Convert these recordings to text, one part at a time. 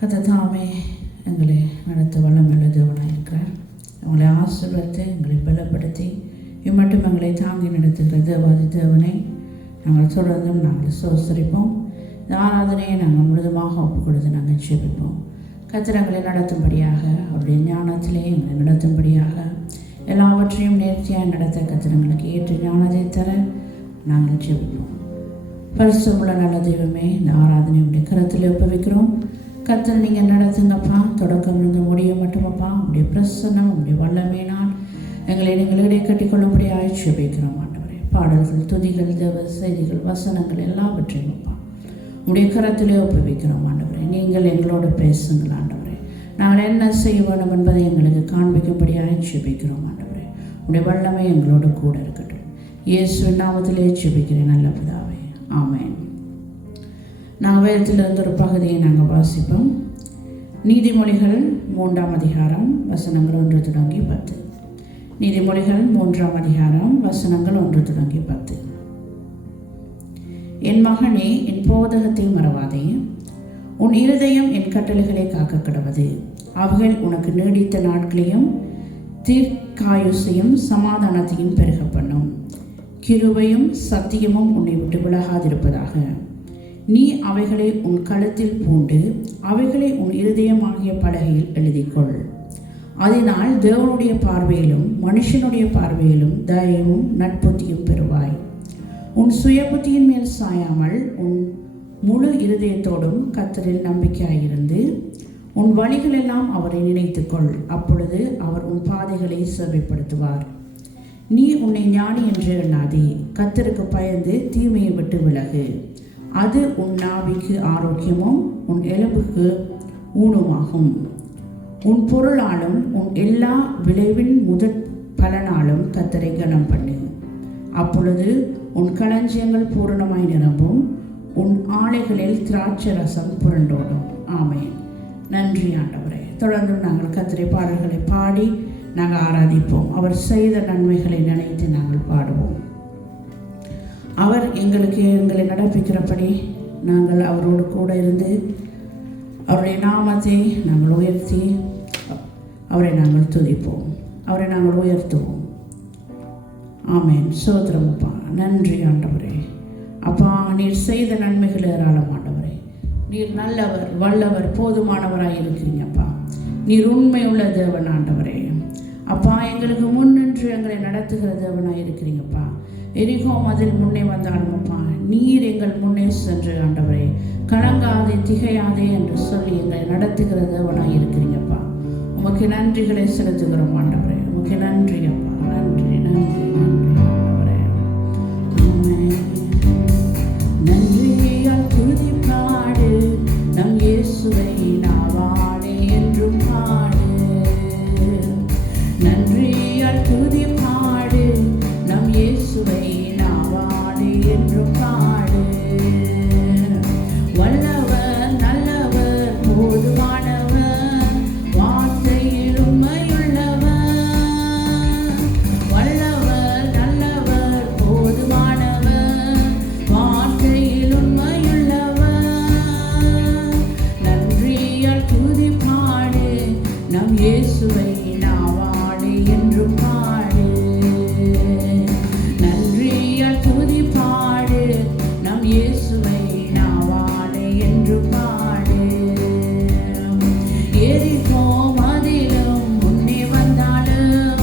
கர்த்தர் எங்களை நடத்த வல்லமையுள்ள தேவனாக இருக்கிறார். எங்களை ஆசீர்வதித்து எங்களை பலப்படுத்தி இம்மட்டும் எங்களை தாங்கி நடத்துகிற தேவாதி தேவனை நாங்கள் தொடர்ந்தும் நாங்கள் சோசரிப்போம். இந்த ஆராதனையை நாங்கள் முழுதுமாக ஒப்புக் கொடுத்து நாங்கள் ஜெபிப்போம். கர்த்தர் எங்களை நடத்தும்படியாக அவருடைய ஞானத்திலே எங்களை நடத்தும்படியாக எல்லாவற்றையும் நேர்த்தியாக நடத்த கர்த்தர் எங்களுக்கு ஏற்ற ஞானத்தை தர நாங்கள் ஜெபிப்போம். பரிசுத்தமுள்ள நல்ல தெய்வமே, இந்த ஆராதனையுடைய கரத்தில் ஒப்புவிக்கிறோம். கர்த்தர் நீங்கள் நடத்துங்கப்பா, தொடக்கம் இருந்து முடிய மட்டுமப்பா உடைய பிரசன்னம் உடைய வல்லமையினால் எங்களை நீங்கள் இடை கட்டிக்கொள்ளும்படி ஆய்ச்சி வைக்கிறோம் ஆண்டவரே. பாடல்கள், துதிகள், தேவ செய்திகள், வசனங்கள் எல்லாவற்றையும் அப்பா உடைய கரத்திலே ஒப்புவிக்கிறோம் ஆண்டவரே. நீங்கள் எங்களோடு பேசுங்கள் ஆண்டவரே. நாங்கள் என்ன செய்ய வேண்டும் என்பதை எங்களுக்கு காண்பிக்கும்படி ஆய்ச்சி வைக்கிறோம் ஆண்டவரே. உடைய வல்லமை எங்களோடு கூட இருக்கட்டும். இயேசுவின் நாமத்திலே ஜெபிக்கிறேன் நல்ல பிதாவே, ஆமென். நாங்கள் வேதத்திலிருந்து ஒரு பகுதியை நாங்கள் வாசிப்போம். நீதிமொழிகள் 3ஆம் அதிகாரம் வசனங்கள் 1 தொடங்கி 10. நீதிமொழிகள் 3ஆம் அதிகாரம் வசனங்கள் 1 தொடங்கி 10. என் மகனே, என் போதகத்தை மறவாதே, உன் இருதயம் என் கட்டளைகளை காக்க கடவது. அவைகள் உனக்கு நீடித்த நாட்களையும் தீர்க்காயுசையும் சமாதானத்தையும் பெருக பண்ணும். கிருபையும் சத்தியமும் உன்னை விட்டு விலகாதிருப்பதாக. நீ அவைகளை உன் கழுத்தில் பூண்டு அவைகளை உன் இருதயமாகிய பலகையில் எழுதிக்கொள். அதனால் தேவனுடைய பார்வையிலும் மனுஷனுடைய பார்வையிலும் தயவும் நட்புத்தியும் பெறுவாய். உன் சுய புத்தியின் மேல் சாயாமல் உன் முழு இருதயத்தோடும் கர்த்தரில் நம்பிக்கையாயிருந்து உன் வழிகளெல்லாம் அவரை நினைத்துக்கொள். அப்பொழுது அவர் உன் பாதைகளை செவ்வைப்படுத்துவார். நீ உன்னை ஞானி என்று எண்ணாதே, கர்த்தருக்கு பயந்து தீமையை விட்டு விலகு. அது உன் நாவிக்கு ஆரோக்கியமும் உன் எலும்புக்கு ஊனமாகும். உன் பொருளாலும் உன் எல்லா விளைவின் முதற் பலனாலும் கர்த்தரை கனம் பண்ணு. அப்பொழுது உன் களஞ்சியங்கள் பூரணமாய் நிரம்பும், உன் ஆலைகளில் திராட்சை ரசம் புரண்டோடும். ஆமென். நன்றி ஆண்டவரே. தொடர்ந்து நாங்கள் கர்த்தரை பாடல்களை பாடி நாங்கள் ஆராதிப்போம். அவர் செய்த நன்மைகளை நினைத்து நாங்கள் பாடுவோம். அவர் எங்களை நடப்பிக்கிறபடி நாங்கள் அவரோடு கூட இருந்து அவருடைய நாமத்தை நாங்கள் உயர்த்தி அவரை நாங்கள் துதிப்போம், அவரை நாங்கள் உயர்த்துவோம். ஆமென். சோத்திரம் அப்பா. நன்றி ஆண்டவரே. அப்பா, நீர் செய்த நன்மைகள் ஏராளம் ஆண்டவரே. நீர் நல்லவர், வல்லவர், போதுமானவராக இருக்கிறீங்கப்பா. நீர் உண்மையுள்ள தேவன் ஆண்டவரே. அப்பா, எங்களுக்கு முன்னின்று எங்களை நடத்துகிற தேவனாக இருக்கிறீங்கப்பா. எரிகோ மதில் முன்னே வந்தாலும் அப்பா, நீர் எங்கள் முன்னே சென்று ஆண்டவரே கலங்காதே திகையாதே என்று சொல்லி எங்களை நடத்துகிற தேவனாக இருக்கிறீங்கப்பா. உமக்கு நன்றிகளை செலுத்துகிறோம் ஆண்டவரே. உமக்கு நன்றி அப்பா. நன்றி நன்றி நன்றி ஆண்டவரே. நன்றியால் துதி பாடு, நம் இயேசுவை நாவாடே என்றும் பாடு. நன்றியால் துதி பாடு, நம் இயேசுவை நாவாடே என்றும் பாடு. வல்லவர், நல்லவர், போதுமானவர், வார்த்தையில் உண்மையுள்ளவர். வல்லவர், நல்லவர், போதுமானவர், வார்த்தையில் உண்மையுள்ளவர். நன்றியால் துதி பாடு, நம் இயேசுவை நாவாடே என்றும் பாடு. நன்றியால் துதி பாடு, நம் இயேசுவை நாவாடே என்று பாடு. எரிகோ மதிலும் முன்னே வந்தாலும்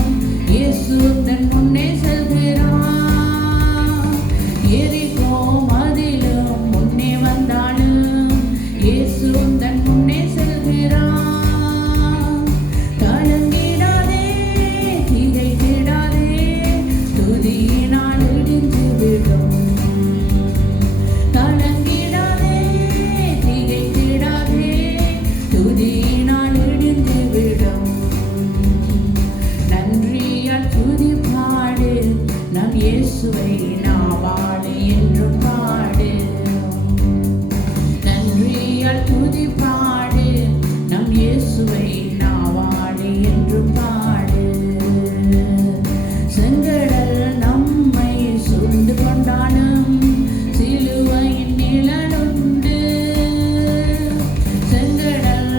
இயேசு தன் முன்னே செல்கிறார். எரிகோ மதிலும் முன்னே வந்தாலும் இயேசு தன் முன்னே செல்கிறார். கலங்கிடாதே, திகைத்திடாதே, துதியினால் இடிந்து விடும். கலங்கிடாதே, திகைத்திடாதே, துதியினால் இடிந்து விடும். நன்றியால் துதி பாடு, நம் இயேசுவை நாவாடே என்று பாடு. நன்றியால் துதி பாடு, நம் இயேசுவை நாவாடே என்று பாடு. செங்கடல் நம்மை சூழ்ந்து கொண்டாலும் சிலுவையின் நிழலுண்டு. செங்கடல்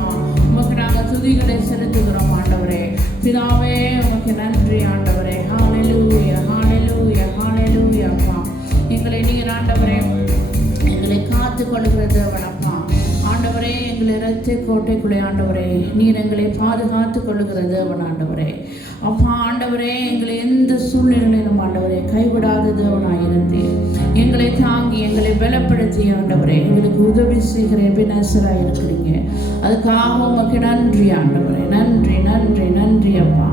அப்பா. உமக்கு நாங்கள் துதிகளை செலுத்துகிறோம் ஆண்டவரே. பிதாவே உமக்கு நன்றி ஆண்டவரே. ஹல்லேலூயா ஹல்லேலூயா ஹல்லேலூயா அப்பா. எங்களை நீர் ஆண்டவரே எங்களை காத்து கொள்கிற தேவனப்பா ஆண்டவரே. எங்களை இரத்த கோட்டைக்குள்ளே ஆண்டவரே நீர் எங்களை பாதுகாத்து கொள்ளுகிற தேவன் ஆண்டவரே. அப்பா ஆண்டவரே எங்களை எந்த சூழ்நிலையிலும் ஆண்டவரே கைவிடாத தேவனாயிருந்து எங்களை தாங்கி எங்களை பலப்படுத்தி ஆண்டவரே எங்களுக்கு உதவி செய்கிற எபினேசராக இருக்கிறீங்க. அதுக்காக உமக்கு நன்றி ஆண்டவரே. நன்றி நன்றி நன்றி அப்பா.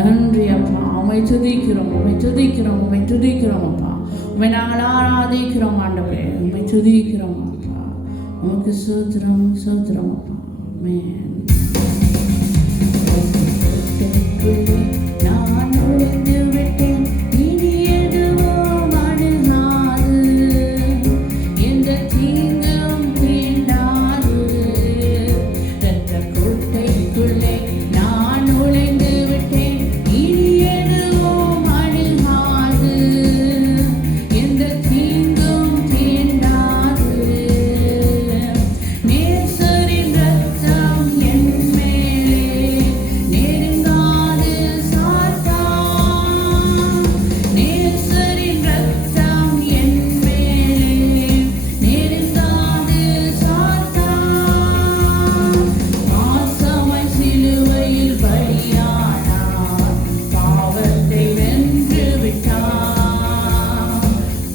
நன்றி அப்பா. உம்மை துதிக்கிறோம் உம்மை துதிக்கிறோம் உம்மை துதிக்கிறோம் அப்பா. உம்மை நாங்கள் ஆராதிக்கிறோம் ஆண்டவரே. உம்மை துதிக்கிறோம் அப்பா. உமக்கு சோத்திரம் சோத்திரம் அப்பா. ஆமென். நான் ஒளிந்து விட்டேன் இனி எதுவும் அணுகாது, எந்த தீங்கும் தீண்டாது. இரத்த கோட்டைக்குள்ளே நான் ஒளிந்து விட்டேன் இனி எதுவும் அணுகாது, எந்த தீங்கும் தீண்டாது. நேசரின் இரத்தம் என் மேலே நெருங்காது சாத்தான். நேசரின் இரத்தம் என் மேலே நெருங்காது சாத்தான். பாசமாய் சிலுவையில் பலியானார், பாவத்தை வென்று விட்டார்.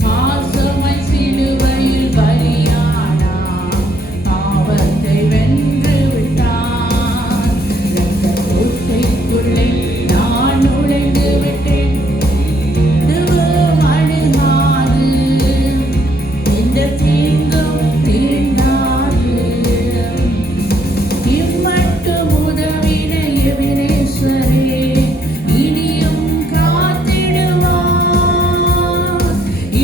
பாசமாய் சிலுவையில் பலியானார், பாவத்தை வென்று விட்டார். இரத்த கோட்டைக்குள்ளே நான் நுழைந்து விட்டேன் எதுவும் அணுகாது, எந்த தீங்கும் தீண்டாது. இம்மட்டும் உதவின எபினேசரே இனியும் காத்திடுவார்.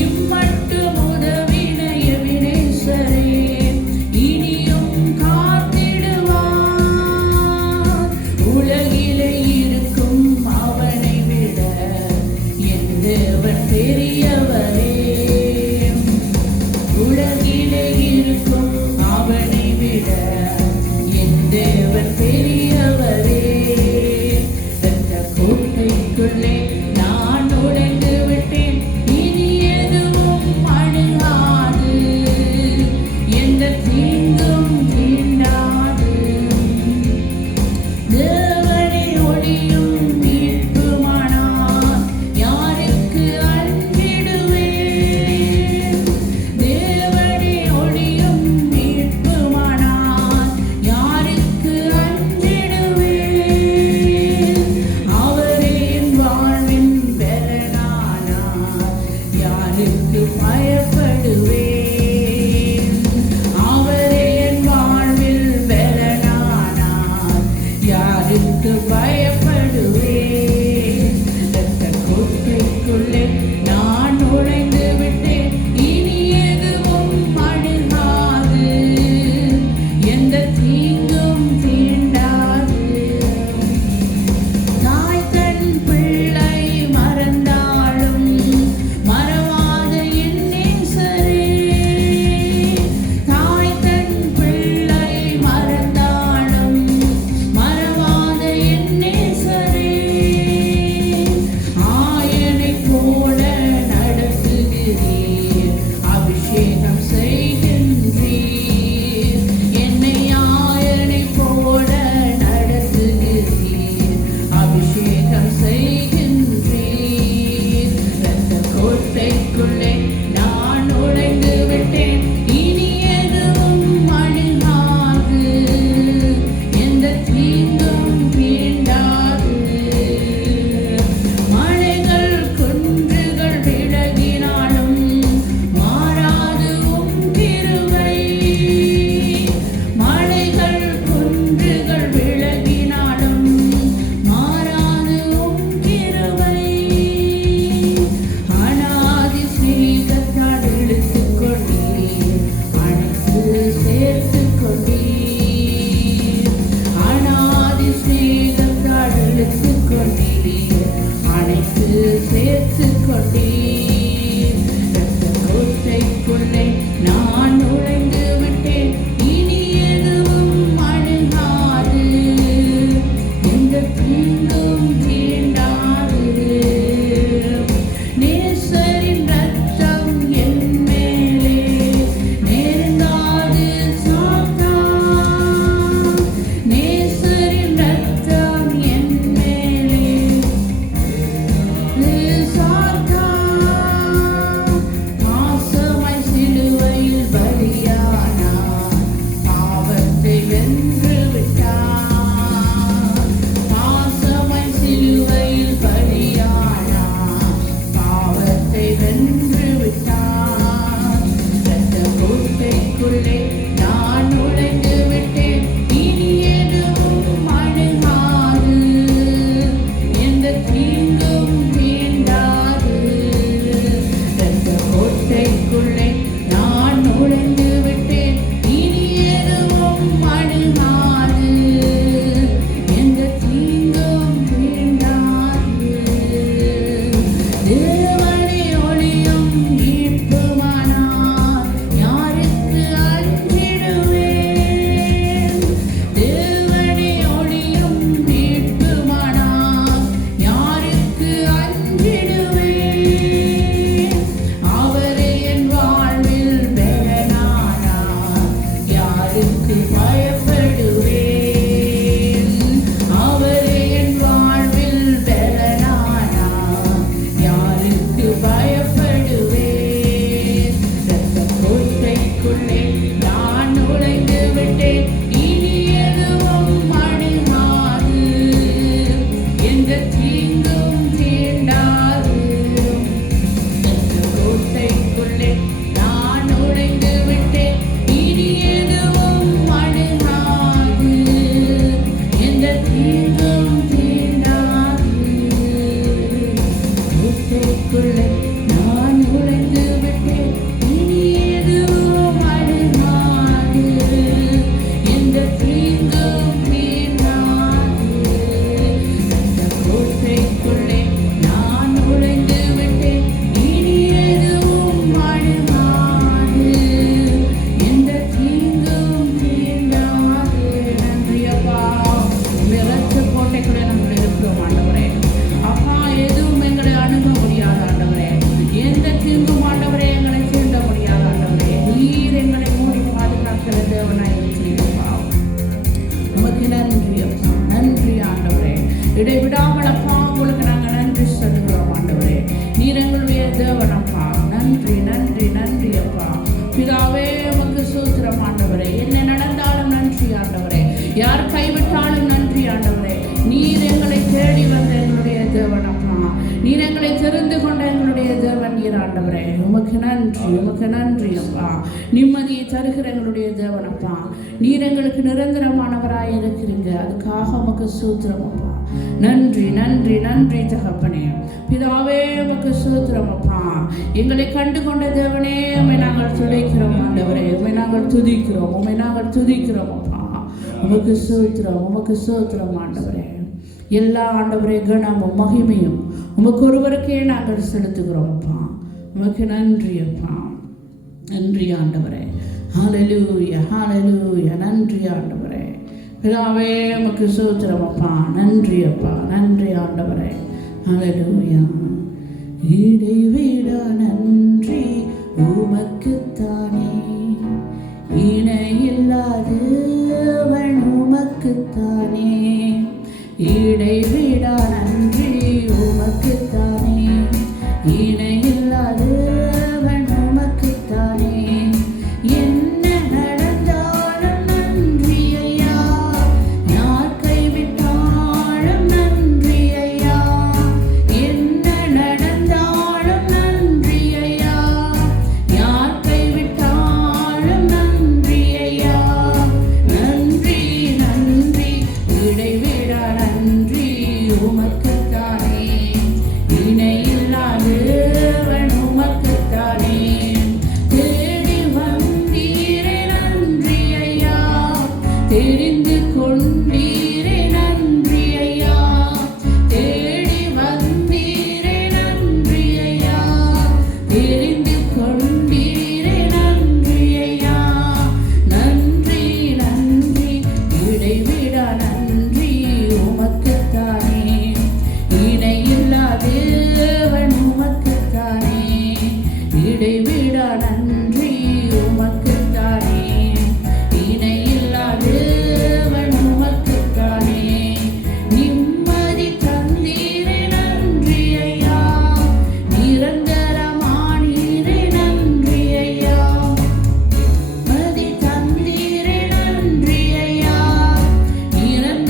இம்மட்டும் உதவின எபினேசரே இனியும் காத்திடுவார். உலகிலே இருக்கும் அவனை விட என் தேவன் பெரியவரே. உலகிலே இருக்கும் அவனை விட என் தேவன் பெரியவரே. இரத்த கோட்டைக்குள்ளே நான் நுழைந்து விட்டேன் இனி எதுவும் அணுகாது, எந்த தீங்கும் தீண்டாது. தேவனே ஒளியும் மீட்புமானார், யாருக்கு அஞ்சிடுவேன். தேவனே ஒளியும் மீட்புமானார், யாருக்கு அஞ்சிடுவேன். அவரே என் வாழ்வின் பெலனானார், யாருக்கு பயப்படுவேன். அவரே என் வாழ்வில் பெலனானார், யாருக்கு பயப்படுவேன். இரத்த கோட்டைக்குள்ளே நான் நுழைந்து விட்டேன் இனி எதுவும் அணுகாது, எந்த தீங்கும் தீண்டாது. தாய் தன் பிள்ளை மறந்தாலும் மறவாத என் நேசரே. தாய் தன் பிள்ளை மறந்தாலும் மறவாத என் நேசரே. நன்றி அப்பா, நன்றி ஆண்டவரே. இடைவிடாமல் அப்பா உங்களுக்கு நாங்கள் நன்றி சொல்லுகிறோம் ஆண்டவரே. நீர் எங்களுடைய தேவன் அப்பா, நன்றி நன்றி நன்றி அப்பா. பிதாவே உமக்கு ஸ்தோத்திரம் ஆண்டவரே. என்ன நடந்தாலும் நன்றி ஆண்டவரே, யார் கைவிட்டாலும் நன்றி ஆண்டவரே. நீர் எங்களை தேடி வந்த எங்களுடைய தேவன் அப்பா, நீர் எங்களை தெரிந்து கொண்ட எங்களுடைய தேவன் நீர் ஆண்டவரே. உமக்கு நன்றி, உமக்கு நன்றி அப்பா. நிம்மதியை தருகிற எங்களுடைய தேவன் அப்பா, நீர் எங்களுக்கு நிரந்தரமானவராய் இருக்கிறீங்க, அதுக்காக உமக்கு ஸ்தோத்திரம் அப்பா. நன்றி நன்றி நன்றி தகப்பனே. பிதாவே உமக்கு ஸ்தோத்திரம் அப்பா. எங்களை கண்டு கொண்ட தேவனே உம்மை நாங்கள் துதிக்கிறோம் ஆண்டவரே, உம்மை நாங்கள் துதிக்கிறோம், உம்மை நாங்கள் துதிக்கிறோம் அப்பா. உமக்கு ஸ்தோத்திரம், உமக்கு ஸ்தோத்திரம் ஆண்டவரே. எல்லா ஆண்டவரே கணமும் மகிமையும் உமக்கு ஒருவருக்கே நாங்கள் செலுத்துகிறோம் அப்பா. உமக்கு நன்றி அப்பா, நன்றி ஆண்டவரே. ஹல்லேலூயா ஹல்லேலூயா, நன்றி ஆண்டவரே. பிதாவே உமக்கு ஸ்தோத்திரம் அப்பா, நன்றி அப்பா, நன்றி ஆண்டவரே. ஹல்லேலூயா. இடைவிடா நன்றி உமக்குத்தானே, இணையில்லாதவன் உமக்குத்தானே. இடைவிடா நன்றி உமக்குத்தானே, இணையில்லாதவன் உமக்குத்தானே. என்ன நடந்தாலும் நன்றி ஐயா, யார் கைவிட்டாலும் நன்றி ஐயா. என்ன நடந்தாலும் நன்றி ஐயா, யார் கைவிட்டாலும் நன்றி ஐயா. நன்றி நன்றி இடைவிடா நன்றி உமக்குத்தானே, இணையில்லாதவன் உமக்குத்தானே. தேடி வந்தீரே நன்றி ஐயா, தெரிந்து கொண்டீரே நன்றி ஐயா. தேடி வந்தீரே நன்றி ஐயா, தெரிந்து கொண்டீரே நன்றி ஐயா. நன்றி நன்றி இடைவிடா நன்றி உமக்குத்தானே, இணையில்லாதவன் உமக்குத்தானே. இடைவிடா நன்றி உமக்குத்தானே, இணையில்லாதவன் உமக்குத்தானே. நிம்மதி தந்தீரே நன்றி ஐயா, நிரந்தரமானீரே நன்றி ஐயா. மதி தந்தீரே நன்றி ஐயா, நிரந்தரமானீரே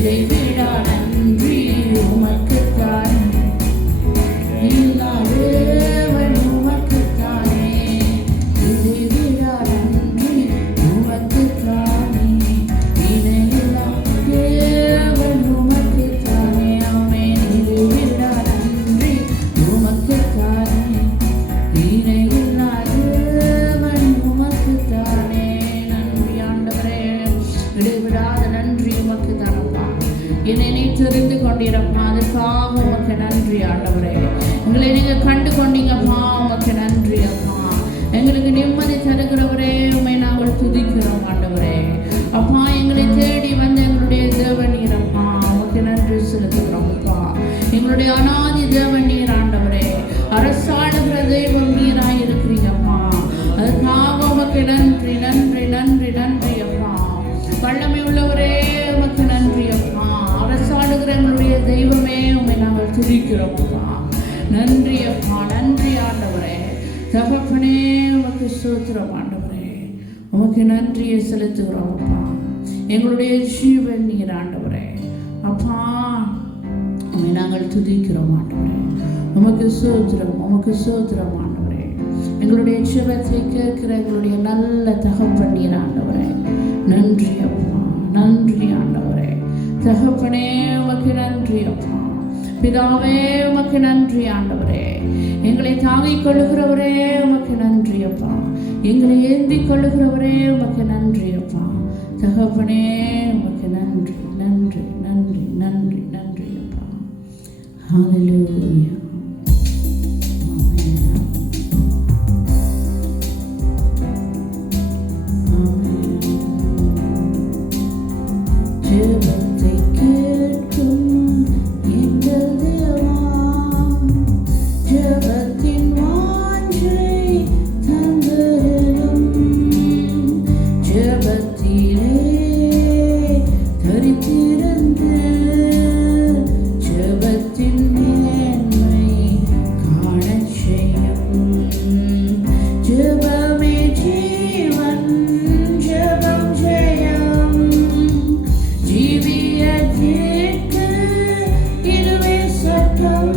இடைவிடா நன்றி உமக்குத்தான். இல்லாதவன் உமக்குத்தானே, இடைவிடா நன்றி உமக்குத்தானே, இணையில்லா தேவன் உமக்குத்தானே. ஆமென். இடைவிடா நன்றி உமக்குத்தானே, இணையில்லா தேவன் உமக்குத்தானே. நன்றி ஆண்டவரே, இடைவிடாத நன்றி உமக்கு தானப்பா. என்னை தெரிந்து கொண்டீரப்பா, அதுக்காக உமக்கு நன்றி ஆண்டவரே. எங்களை நீங்க கண்டு கொண்டீங்கப்பா, உமக்கு நன்றி அப்பா. எங்களுக்கு நிம்மதி தருகிறவரே, உண்மை நாங்கள் துதிக்கிறோம் ஆண்டவரே. அப்பா, எங்களை தேடி வந்து எங்களுடைய தேவன் நீரப்பா, உமக்கு நன்றி செலுத்துகிறோம் அப்பா. எங்களுடைய அநாதி தேவன் நீர் ஆண்டவரே, அரசாளுகிற தெய்வம் நீராய் இருக்கிறீங்கப்பா. அதுக்காக உமக்கு நன்றி நன்றி நன்றி நன்றி அப்பா. வல்லமை உள்ளவரே, உமக்கு நன்றி அப்பா. அரசாளுகிற எங்களுடைய தெய்வமே, உண்மை நாங்கள் துதிக்கிறோம் அப்பா. நன்றி அப்பா, நன்றி ஆண்டவரே. தகப்பனே, உமக்கு ஸ்தோத்திரம் ஆண்டவரே. உமக்கு நன்றியை செலுத்துகிறோம் அப்பா. எங்களுடைய ஜீவன் நீர் ஆண்டவரே. அப்பா, உம்மை நாங்கள் துதிக்கிறோம் ஆண்டவரே. உமக்கு ஸ்தோத்திரம், உமக்கு ஸ்தோத்திரம் ஆண்டவரே. எங்களுடைய ஜெபத்தை கேட்கிற எங்களுடைய நல்ல தகப்பன் நீர் ஆண்டவரே. நன்றி அப்பா, நன்றி ஆண்டவரே. தகப்பனே, உமக்கு நன்றி அப்பா. பிதாவே, உமக்கு நன்றி ஆண்டவரே. எங்களை தாங்கிக் கொள்ளுகிறவரே, உமக்கு நன்றி அப்பா. எங்களை ஏந்திக் கொள்ளுகிறவரே, உமக்கு நன்றி அப்பா. தகப்பனே, உமக்கு நன்றி நன்றி நன்றி நன்றி நன்றி அப்பா. ஹல்லேலூயா. ஜெபத்தை கேட்கும் எங்கள் தேவா, ஜெபத்தின் வாஞ்சை தந்தருளும். ஜெபத்திலே தரித்திருந்து ஜெபத்தின் மேன்மை காணச் செய்யும். ஜெபமே ஜீவன், ஜெபம் ஜெயம். ஜீவியத்திற்கு இதுவே சட்டம்.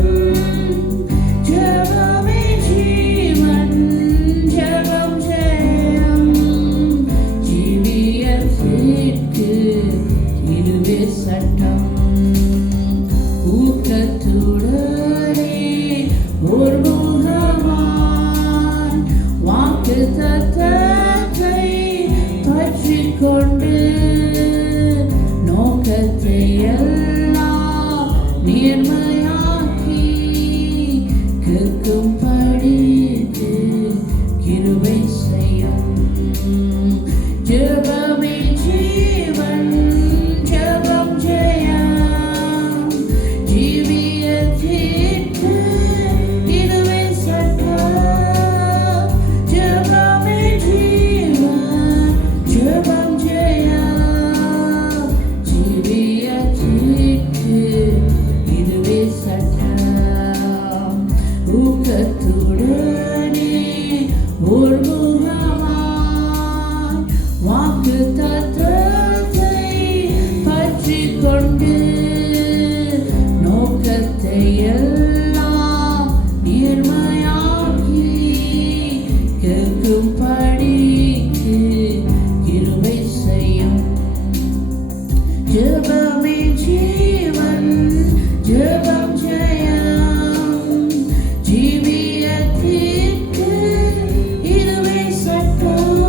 ஜெபமே ஜீவன், ஜெபம் ஜெயம். ஜீவியத்திற்கு இதுவே சட்டம். ஊக்கத்துடனே ஒருமுகமாய் வாக்குத்தத்தத்தை பற்றிக் கொண்டு நோக்கத்தை எல்லாம் நேர்மையாக்கி கேட்கும்படிக்கு கிருபை செய்யும். ஜெபமே ஜீவன், ஜெபம் ஜெயம். ஜீவியத்திற்கு இதுவே சட்டம். ஜெபமே ஜீவன், ஜெபம் ஜெயம். ஜீவியத்திற்கு இதுவே சட்டம். ஊக்கத்துடனே ஒருமுகமாய் வாக்குத்தத்தத்தை பற்றிக் கொண்டு நோக்கத்தை எல்லாம் நேர்மையாக்கி கேட்கும்படிக்கு கிருபை செய்யும். ஜெபமே ஜீவன், ஜெபம் ஜெயம். ஜீவியத்திற்கு இதுவே சட்டம்.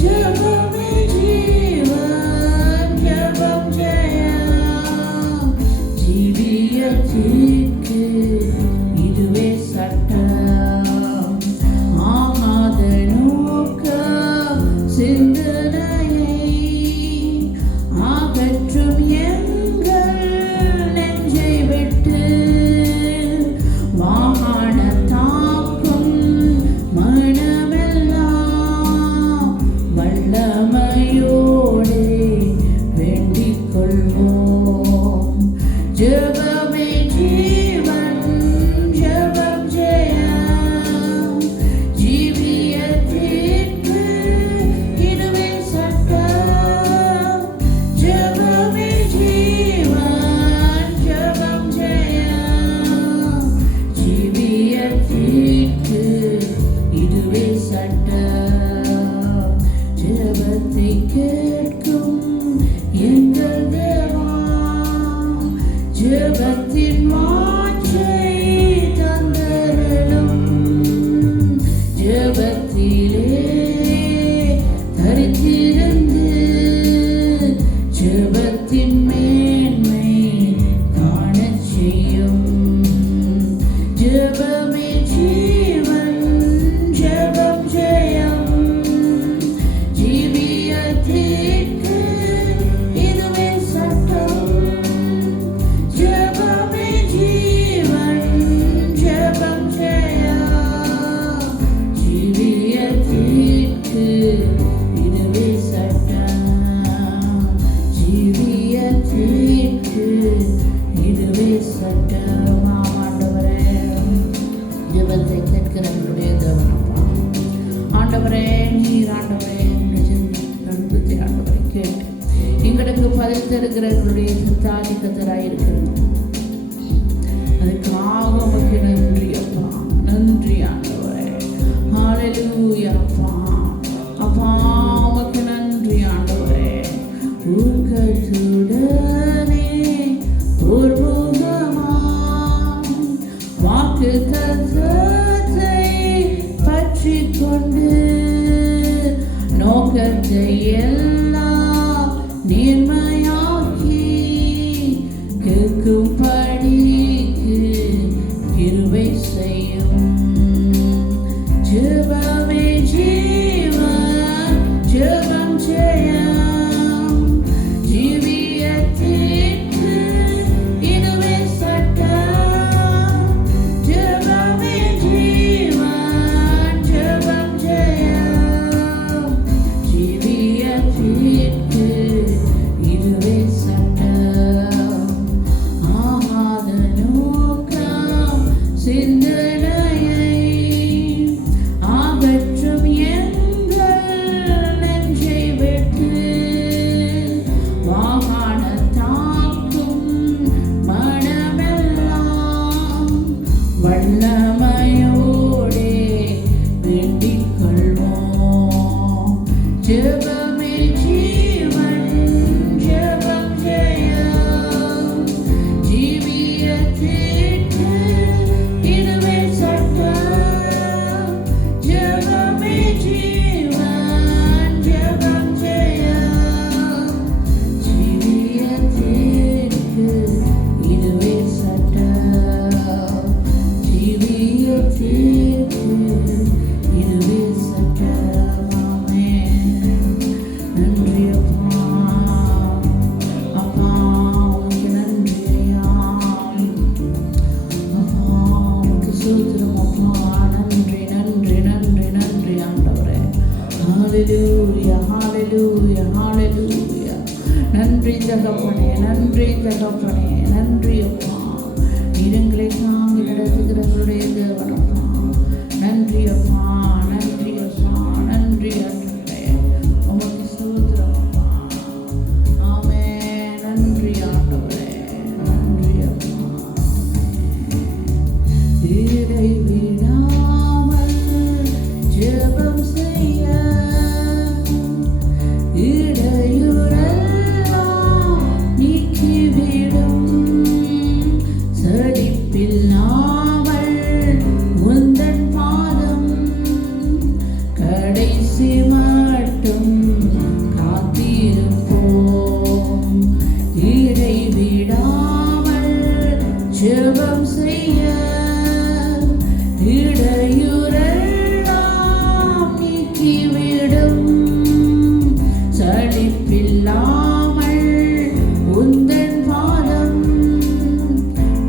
ஜெபமே ஜீவன், ஜெபம் ஜெயம். ஜீவியத்திற்கு இதுவே சட்டம். ஆகாத நோக்க சிந்தனையை அகற்றும் எங்கள் நெஞ்சை விட்டு வாகான தாக்கும் மனமெல்லாம் வல்லமையோடு வேண்டிக் கொள்வோம். ஜெபமே ஜீவன், ஜெபம் ஜெயம். ஜீவியத்திற்கு இதுவே சட்டம். ஜெபமே ஜெபத்தின் மேன்மை காணச் செய்யும். ஜெபமே ஜீவன், ஜெபம் ஜெயம். ஜீவியத்திற்கு இதுவே சட்டம். ஜெபமே ஜீவன், ஜெபம் ஜெயம். ஜீவியத்திற்கு இதுவே சட்டம். ஜீவியத்திற்கு இதுவே சட்டம். ஆண்டவரே, ஜெபத்தை கேட்கிறவர்களுடைய தேவனப்பா. ஆண்டவரே, நீர் ஆண்டவரே அனுபவத்தை ஆண்டவரை கேட்டு எங்களுக்கு பதில் தருகிறவர்களுடைய சித்தாதிக்கத்தராக இருக்கிறது. அதுக்காக உமக்கு நன்றி அப்பா, நன்றி ஆண்டவரே. ஹல்லேலூயா அப்பா. அப்பா உமக்கு நன்றி ஆண்டவரே. ஊக்கத்துடனே உருவமாய் வாக்குத்தத்தத்தை பற்றிக் கொண்டு நோக்கத்தை எல்லாம் நேர்மையாக்கி கேட்கும்படிக்கு கிருபை செய்யும். ஜெபமே ஜீவன், ஜெபம் ஜெயம். ஜீவியத்திற்கு இதுவே சட்டம். ஜெபமே ஜீவன், ஜெபம் ஜெயம். ஜீவியத்திற்கு இதுவே சட்டம். ஆகாத நோக்கம் சிந்தனையை அகற்றும் எங்கள் நெஞ்சை விட்டு வாகான தாக்கும் மனமெல்லாம் வல்லமையோடே வேண்டிக் கொள்வோம். ஜெபமே ஜீவன், ஜெபம் ஜெயம். ஜீவியத்திற்கு இதுவே சட்டம். ஜெபமே ஜீவன், ஜெபம் ஜெயம். ஜீவியத்திற்கு இதுவே சட்டம். ஜீவியத்திற்கு இதுவே சட்டம். ஆமென். நன்றி அப்பா. அப்பா உமக்கு நன்றி ஐயா. அப்பா உமக்கு ஸ்தோத்திரம் அப்பா. நன்றி நன்றி நன்றி நன்றி ஆண்டவரே. ஹல்லேலூயா ஹல்லேலூயா ஹல்லேலூயா. நன்றி தகப்பனே, நன்றி தகப்பனே, நன்றி அப்பா. நீரங்களை தாங்கி நடத்துகிறவருடைய தேவனப்பா. நன்றி அப்பா, நன்றி அப்பா, நன்றி ஆண்டவரே. உமக்கு ஸ்தோத்திரம் அப்பா. ஆமென். நன்றி ஆண்டவரே, நன்றி அப்பா. இடைவிடாமல் ஜெபம் செய்ய இடையூறெல்லாம் நீக்கிவிடும். சலிப்பில்லாமல் உந்தன் பாதம் கடைசி மட்டும் காத்திருப்போம். இடைவிடாமல் ஜெபம் செய்ய இடையூறெல்லாம் நீக்கிவிடும். சலிப்பில்லாமல் உந்தன் பாதம்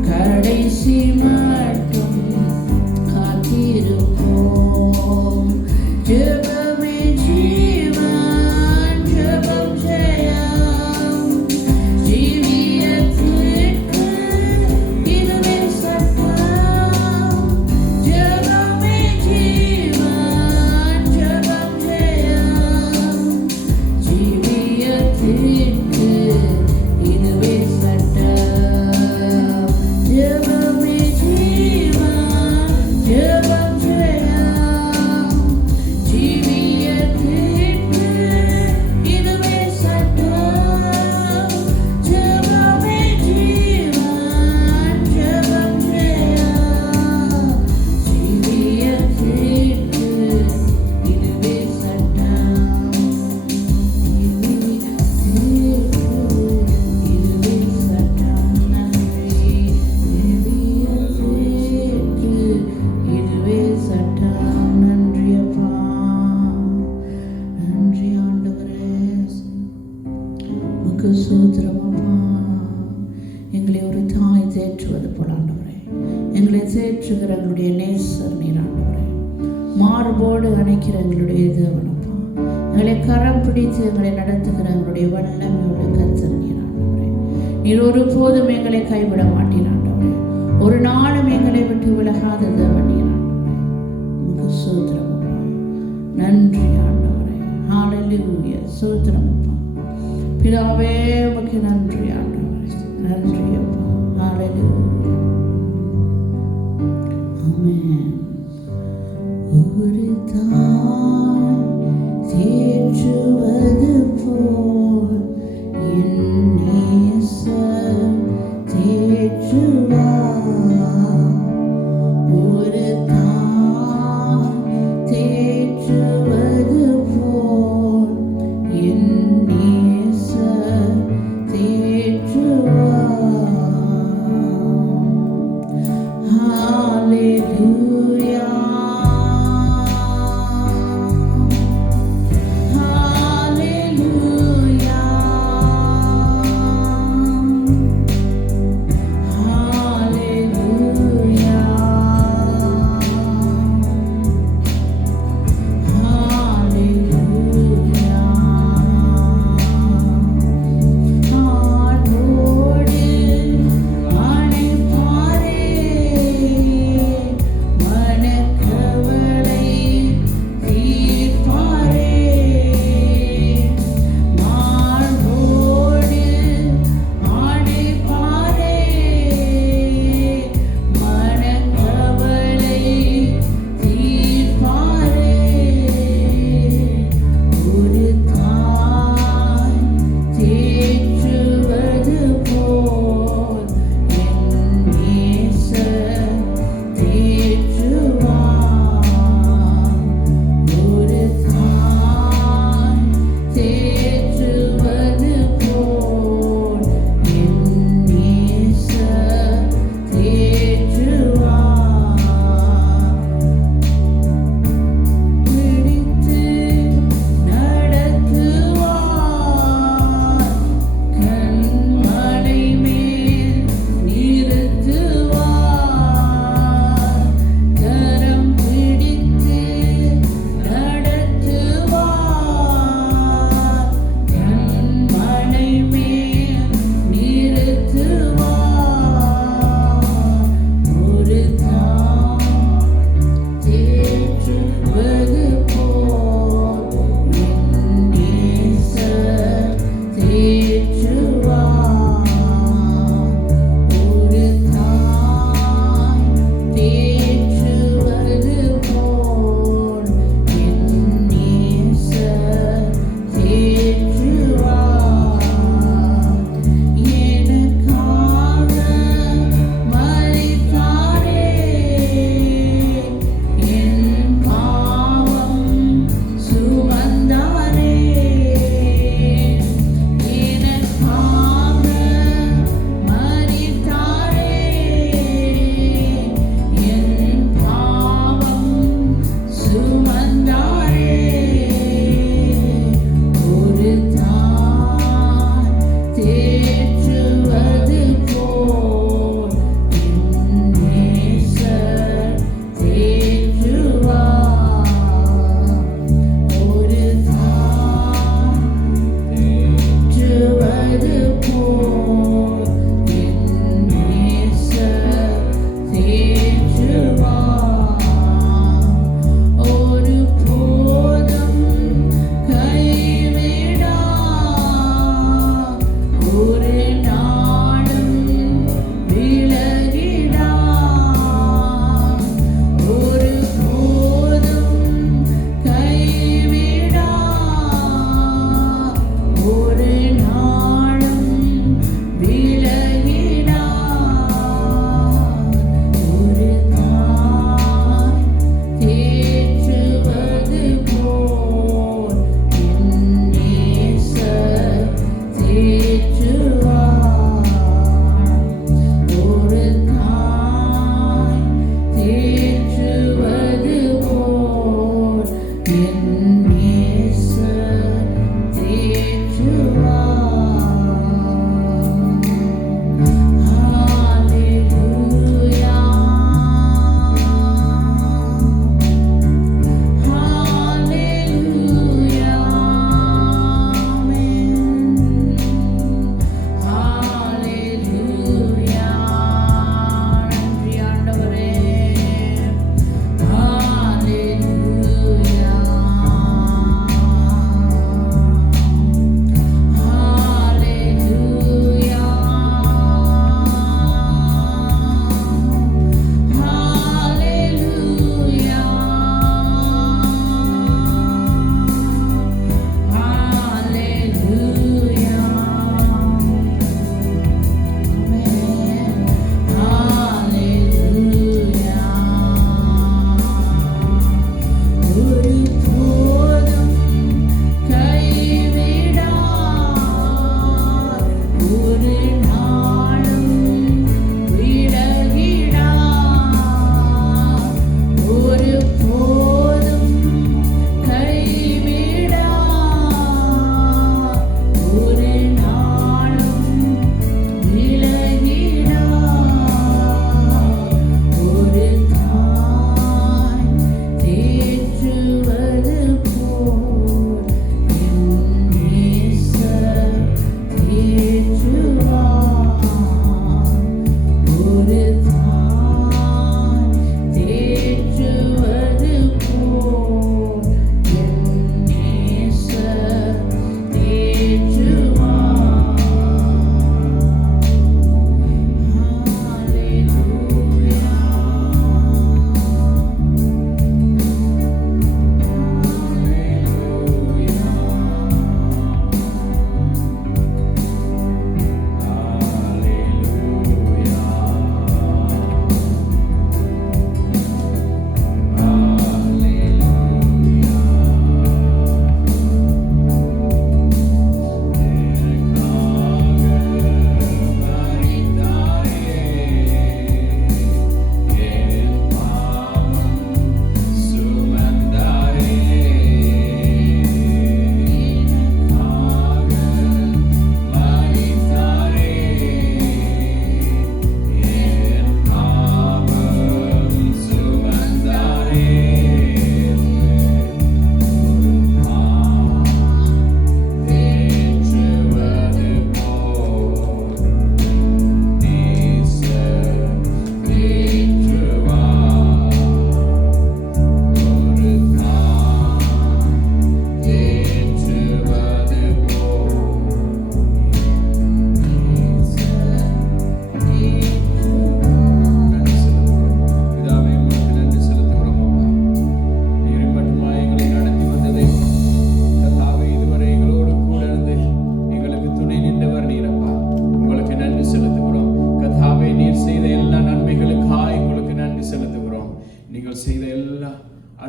கடைசி மட்டும் காத்திருப்போம். ஜெபமே ஜீவன், ஜெபம் ஜெயம். ஜீவியத்திற்கு இதுவே சட்டம். எங்களை தேற்றுகிற எங்களுடைய நேசர் நீர் ஆண்டவரே. மார்போடு அணைக்கிற எங்களுடைய தேவனப்பா. எங்களை கரம் பிடித்து எங்களை நடத்துகிற எங்களுடைய வல்லமையோட கர்த்தர் நீர் ஆண்டவரே. நீர் ஒருபோதும் எங்களை கைவிட மாட்டீர் ஆண்டவரே. ஒரு நாளும் எங்களை விட்டு விலகாத தேவன் நீர் ஆண்டவரே. உமக்கு ஸ்தோத்திரம் அப்பா. நன்றி ஆண்டவரே. ஹல்லேலூயா. ஸ்தோத்திரம் அப்பா. பிதாவே உமக்கு நன்றி ஆண்டவரே. நன்றி அப்பா. ஹல்லேலூயா. ஆமென். ஒரு தாய் தேற்றுவது போல் என் நேசர் தேற்றுவார். ஒரு தாய் தேற்றுவது போல் என் நேசர் தேற்றுவார். ஹல்லேலூயா. Oh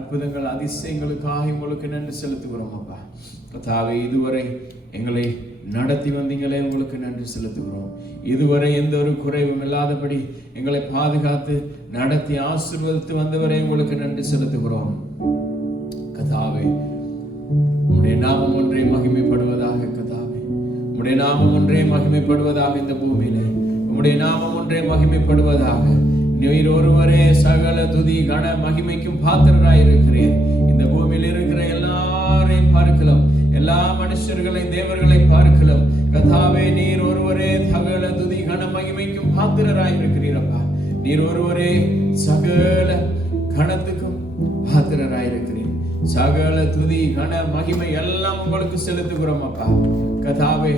அற்புதங்கள் அதிசயங்களுக்காக உங்களுக்கு நன்றி செலுத்துகிறோம் அப்பா. கர்த்தாவே, இதுவரை எங்களை நடத்தி வந்தீங்களே, உங்களுக்கு நன்றி செலுத்துகிறோம். இதுவரை எந்த ஒரு குறைவும் இல்லாதபடி எங்களை பாதுகாத்து நடத்தி ஆசீர்வதித்து வந்தவரை உங்களுக்கு நன்றி செலுத்துகிறோம். கர்த்தாவே, உம்முடைய நாமம் ஒன்றே மகிமைப்படுவதாக. கர்த்தாவே, உம்முடைய நாமம் ஒன்றே மகிமைப்படுவதாக. இந்த பூமியிலே உம்முடைய நாமம் ஒன்றே மகிமைப்படுவதாக. நீர் ஒருவரே சகல துதி கன மகிமைக்கும் பாத்திரராய் இருக்கிறேன். இந்த பூமியில் இருக்கிற எல்லாரையும் பார்க்கலாம், எல்லா மனுஷர்களை தேவர்களை பார்க்கலாம். கர்த்தாவே, நீர் ஒருவரே சகல துதி கன மகிமைக்கும் பாத்திரராய் இருக்கிறீரப்பா. நீர் ஒருவரே சகல கணத்துக்கும் பாத்திரராய் இருக்கிறீர். சகல துதி கன மகிமை எல்லாம் உங்களுக்கு செலுத்துகிறோம் அப்பா. கர்த்தாவே,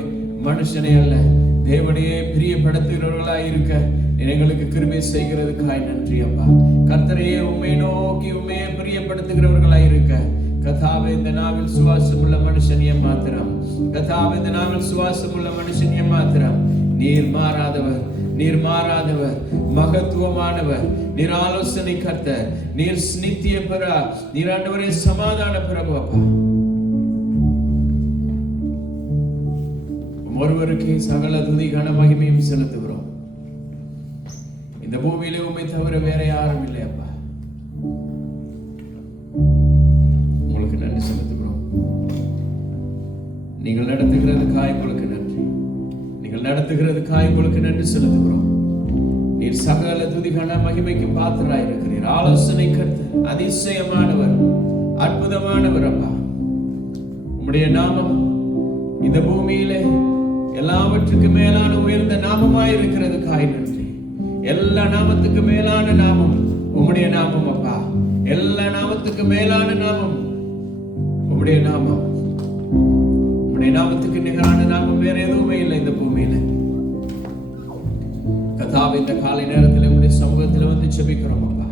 மனுஷனே அல்ல தேவனையே பிரியப்படுத்துகிறவர்களாய் இருக்க எங்களுக்கு கிருபை செய்கிறதுக்காய் நன்றி அப்பா. கர்த்தரையே உம்மை நோக்கி உம்மையே பிரியப்படுத்துகிறவர்களாய் இருக்க கர்த்தாவே, இந்த நாவில் சுவாசம் உள்ள மனுஷன் ஏமாத்திரம். கர்த்தாவே, இந்த நாவில் சுவாசம் உள்ள மனுஷன் ஏமாத்திரம். நீர் மாறாதவர், நீர் மாறாதவர், மகத்துவமானவர், நீர் ஆலோசனை கர்த்தர், நீர் நித்திய பிதா, நீர் ஆண்டவரே சமாதான பிரபு அப்பா. ஒருவருக்கே சகல துதி கன மகிமையும் செலுத்துகிறோம். இந்த பூமியிலே உம்மை தவிர வேற யாரும் இல்லை அப்பா. உங்களுக்கு நன்றி செலுத்துகிறோம். நீங்கள் நடத்துகிறதுக்காய் உங்களுக்கு நன்றி. நீங்கள் நடத்துகிறதுக்காய் உங்களுக்கு நன்றி செலுத்துகிறோம். நீர் சகல துதி கன மகிமைக்கு பாத்திரராய் இருக்கிறீர். ஆலோசனை கர்த்தர், அதிசயமானவர், அற்புதமானவர் அப்பா. உம்முடைய நாமம் இந்த பூமியிலே எல்லாவற்றுக்கும் மேலான உயர்ந்த நாமமாய் இருக்கிறதுக்காய் நன்றி. எல்லா நாமத்துக்கு மேலான நாமம் உம்முடைய நாமம் அப்பா. எல்லா நாமத்துக்கு மேலான நாமம் உம்முடைய நாமம். உம்முடைய நாமத்துக்கு நிகரான நாமம் வேற எதுவுமே இல்லை இந்த பூமியில. கர்த்தாவே, இந்த காலை நேரத்தில் உம்முடைய சமூகத்தில் வந்து ஜெபிக்கிறோம் அப்பா.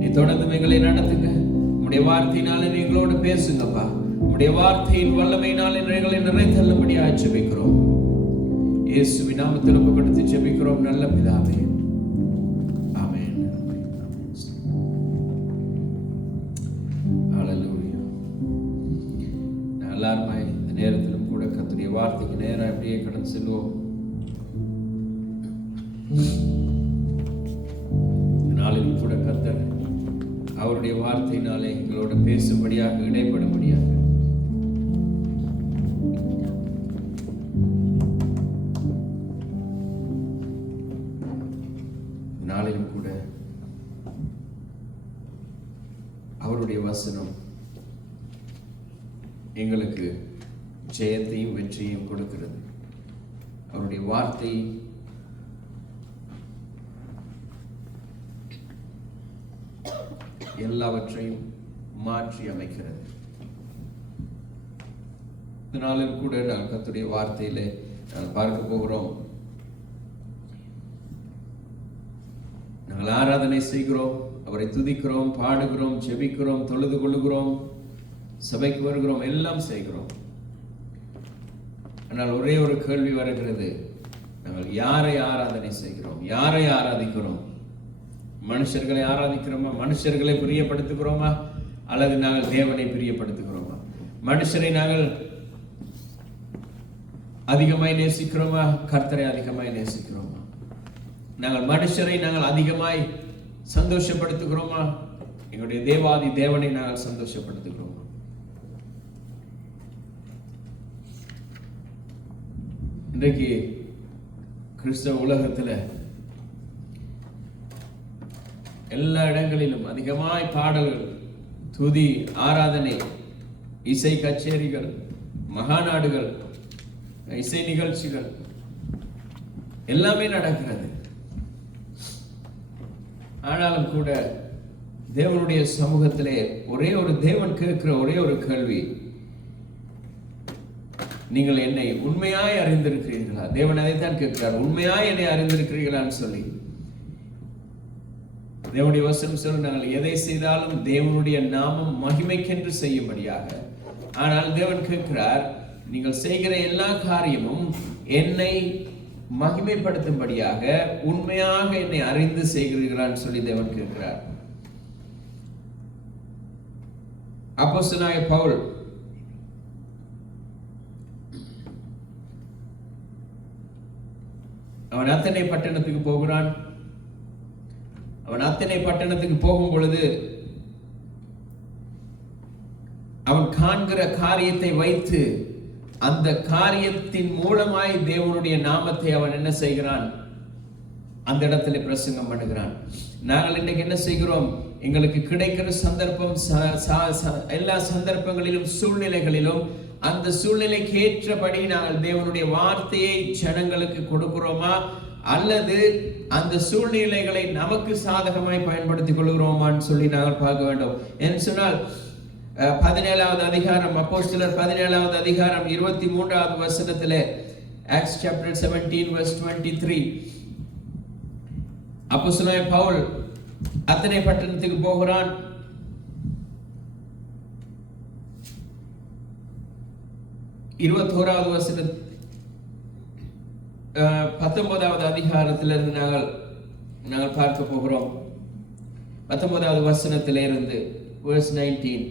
நீ தொடர்ந்து எங்களை நடத்துங்க. உம்முடைய வார்த்தையினால எங்களோடு பேசுங்கப்பா. உம்முடைய வார்த்தையின் வல்லமையினால் எங்களை நிறைத்தள்ளும்படியாக ஜெபிக்கிறோம். இயேசுவின் நாமத்தில் ஒப்புக்கொடுத்து ஜெபிக்கிறோம் நல்ல பிதாவே. ஆமென். ஹல்லேலூயா. எல்லாருமே இந்த நேரத்திலும் கூட கர்த்தருடைய வார்த்தைக்கு நேரா அப்படியே கடந்து செல்வோம். இந்த நாளிலும் கூட கர்த்தர் அவருடைய வார்த்தையினாலே எங்களோட பேசும்படியாக, இடைப்படும்படியாக நாளிலும் கூட அவருடைய வசனம் எங்களுக்கு ஜெயத்தையும் வெற்றியையும் கொடுக்கிறது. அவருடைய வார்த்தை எல்லாவற்றையும் மாற்றி அமைக்கிறது. இந்த நாளில் கூட நான் கர்த்தருடைய வார்த்தையிலே பார்க்க போகிறோம். நாங்கள் ஆராதனை செய்கிறோம், அவரை துதிக்கிறோம், பாடுகிறோம், ஜெபிக்கிறோம், தொழுது கொள்ளுகிறோம், சபைக்கு வருகிறோம், எல்லாம் செய்கிறோம். ஆனால் ஒரே ஒரு கேள்வி வருகிறது, நாங்கள் யாரை ஆராதனை செய்கிறோம்? யாரை ஆராதிக்கிறோம்? மனுஷர்களை ஆராதிக்கிறோமா? மனுஷர்களை பிரியப்படுத்துகிறோமா? அல்லது நாங்கள் தேவனை பிரியப்படுத்துகிறோமா? மனுஷரை நாங்கள் அதிகமாய் நேசிக்கிறோமா? கர்த்தரை அதிகமாய் நேசிக்கிறோமா? நாங்கள் மனுஷரை நாங்கள் அதிகமாய் சந்தோஷப்படுத்துகிறோமா? எங்களுடைய தேவாதி தேவனை நாங்கள் சந்தோஷப்படுத்துகிறோமா? இன்றைக்கு கிறிஸ்தவ உலகத்தில் எல்லா இடங்களிலும் அதிகமாய் பாடல்கள், துதி, ஆராதனை, இசை கச்சேரிகள், மகாநாடுகள், இசை நிகழ்ச்சிகள் எல்லாமே நடக்கிறது. ஆனாலும் கூட தேவனுடைய சமூகத்திலே ஒரே ஒரு தேவன் கேட்கிற ஒரே ஒரு கேள்வி, நீங்கள் என்னை உண்மையாய் அறிந்திருக்கிறீர்களா? தேவன் அதைத்தான் கேட்கிறார், உண்மையாய் என்னை அறிந்திருக்கிறீர்களான்னு சொல்லி. தேவனுடைய வசனம் சொல்ல, நாங்கள் எதை செய்தாலும் தேவனுடைய நாமம் மகிமைக்கென்று செய்யும்படியாக. ஆனால் தேவன் கேட்கிறார், நீங்கள் செய்கிற எல்லா காரியமும் என்னை மகிமைப்படுத்தும்படியாக உண்மையாக என்னை அறிந்து செய்கிறீர்களான்னு சொல்லி தேவன் கேட்கிறார். அப்போஸ்தலனாகிய பவுல் அவன் அத்தனை பட்டணத்துக்கு போகிறான். அவன் அத்தனை பட்டணத்துக்கு போகும் பொழுது அவன் காண்கிற காரியத்தை வைத்து அந்த காரியத்தின் மூலமாய் தேவனுடைய நாமத்தை அவன் என்ன செய்கிறான்? அந்த இடத்துல பிரசங்கம் பண்ணுகிறான். நாங்கள் இன்றைக்கு என்ன செய்கிறோம்? எங்களுக்கு கிடைக்கிற சந்தர்ப்பம், எல்லா சந்தர்ப்பங்களிலும் சூழ்நிலைகளிலும் அந்த சூழ்நிலைக்கு ஏற்றபடி நாங்கள் தேவனுடைய வார்த்தையை ஜனங்களுக்கு கொடுக்கிறோமா, அல்லது அந்த சூழ்நிலைகளை நமக்கு சாதகமாய் பயன்படுத்திக் கொள்கிறோமான்னு சொல்லி நாங்கள் பார்க்க வேண்டும். என்று சொன்னால் 17வது அதிகாரம், அப்போஸ்தலர் 17வது அதிகாரம் 23வது வசனத்திலே, Acts chapter 17 verse 23, அப்போஸ்தலனாகிய பவுல் அத்தனை பட்டணத்துக்கு போகிறான். 21வது வசன 19வது அதிகாரத்திலிருந்து நாங்கள் பார்க்க போகிறோம். 19வது வசனத்திலிருந்து verse 19,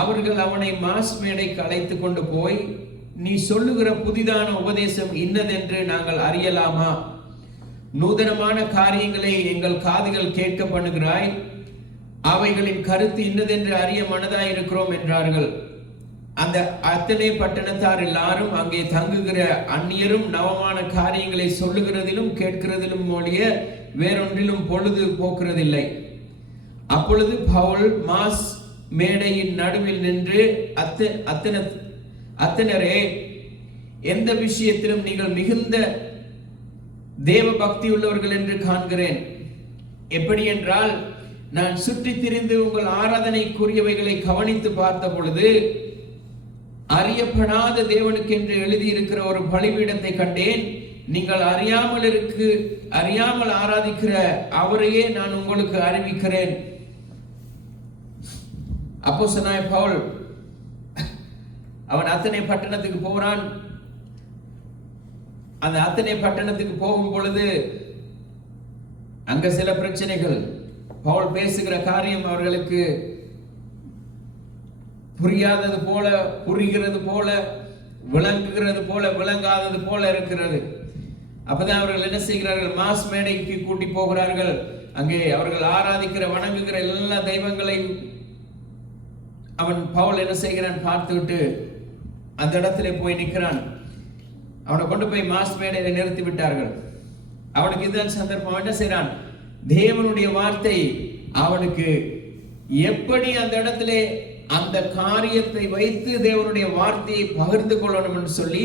அவர்கள் அவனை மாஸ் மேடைக்கு அழைத்துக் கொண்டு போய், நீ சொல்லுகிற புதிதான உபதேசம் இன்னதென்று நாங்கள் அறியலாமா? நூதனமான காரியங்களை எங்கள் காதுகள் கேட்க பண்ணுகிறாய். அவைகளின் கருத்து இன்னதென்று அறிய மனதாய் இருக்கிறோம் என்றார்கள். அந்த அத்தனை பட்டணத்தார் எல்லாரும் அங்கே தங்குகிற அந்நியரும் நவமான காரியங்களை சொல்லுகிறதிலும் கேட்கிறதிலும் ஒழிய வேறொன்றிலும் பொழுது போக்குறதில்லை. அப்பொழுது பவுல் மாஸ் மேடையின் நடுவில் நின்று, அத்தனரே, எந்த விஷயத்திலும் நீங்கள் மிகுந்த தேவ பக்தி உள்ளவர்கள் என்று காண்கிறேன். எப்படி என்றால், நான் சுற்றி திரிந்து உங்கள் ஆராதனைக்குரியவைகளை கவனித்து பார்த்த பொழுது அறியப்படாத தேவனுக்கு என்று எழுதியிருக்கிற ஒரு பலிபீடத்தை கண்டேன். நீங்கள் அறியாமல் ஆராதிக்கிற அவரையே நான் உங்களுக்கு அறிவிக்கிறேன். அப்போஸ்தலனாகிய பவுல் அவன் அத்தனை பட்டணத்துக்கு போகிறான். அந்த அத்தனை பட்டணத்துக்கு போகும் பொழுது அங்க சில பிரச்சனைகள். பவுல் பேசுகிற காரியம் அவர்களுக்கு புரியாதது போல, புரிகிறது போல, விளங்குகிறது போல, விளங்காதது போல இருக்கிறது. அப்பதான் அவர்கள் என்ன செய்கிறார்கள்? மாஸ் மேடைக்கு கூட்டி போகிறார்கள். அங்கே அவர்கள் ஆராதிக்கிற, வணங்குகிற எல்லா தெய்வங்களையும் அவன் பவுல் என்ன செய்கிறான் பார்த்துவிட்டு அந்த இடத்துல போய் நிற்கிறான். அவனை கொண்டு போய் மாஸ் மேடையில நிறுத்தி விட்டார்கள். அவனுக்கு இதுதான் சந்தர்ப்பம். என்ன செய்யறான்? தேவனுடைய வார்த்தை அவனுக்கு எப்படி அந்த இடத்துல அந்த காரியத்தை வைத்து தேவனுடைய வார்த்தையை பகிர்ந்து கொள்ளணும் என்று சொல்லி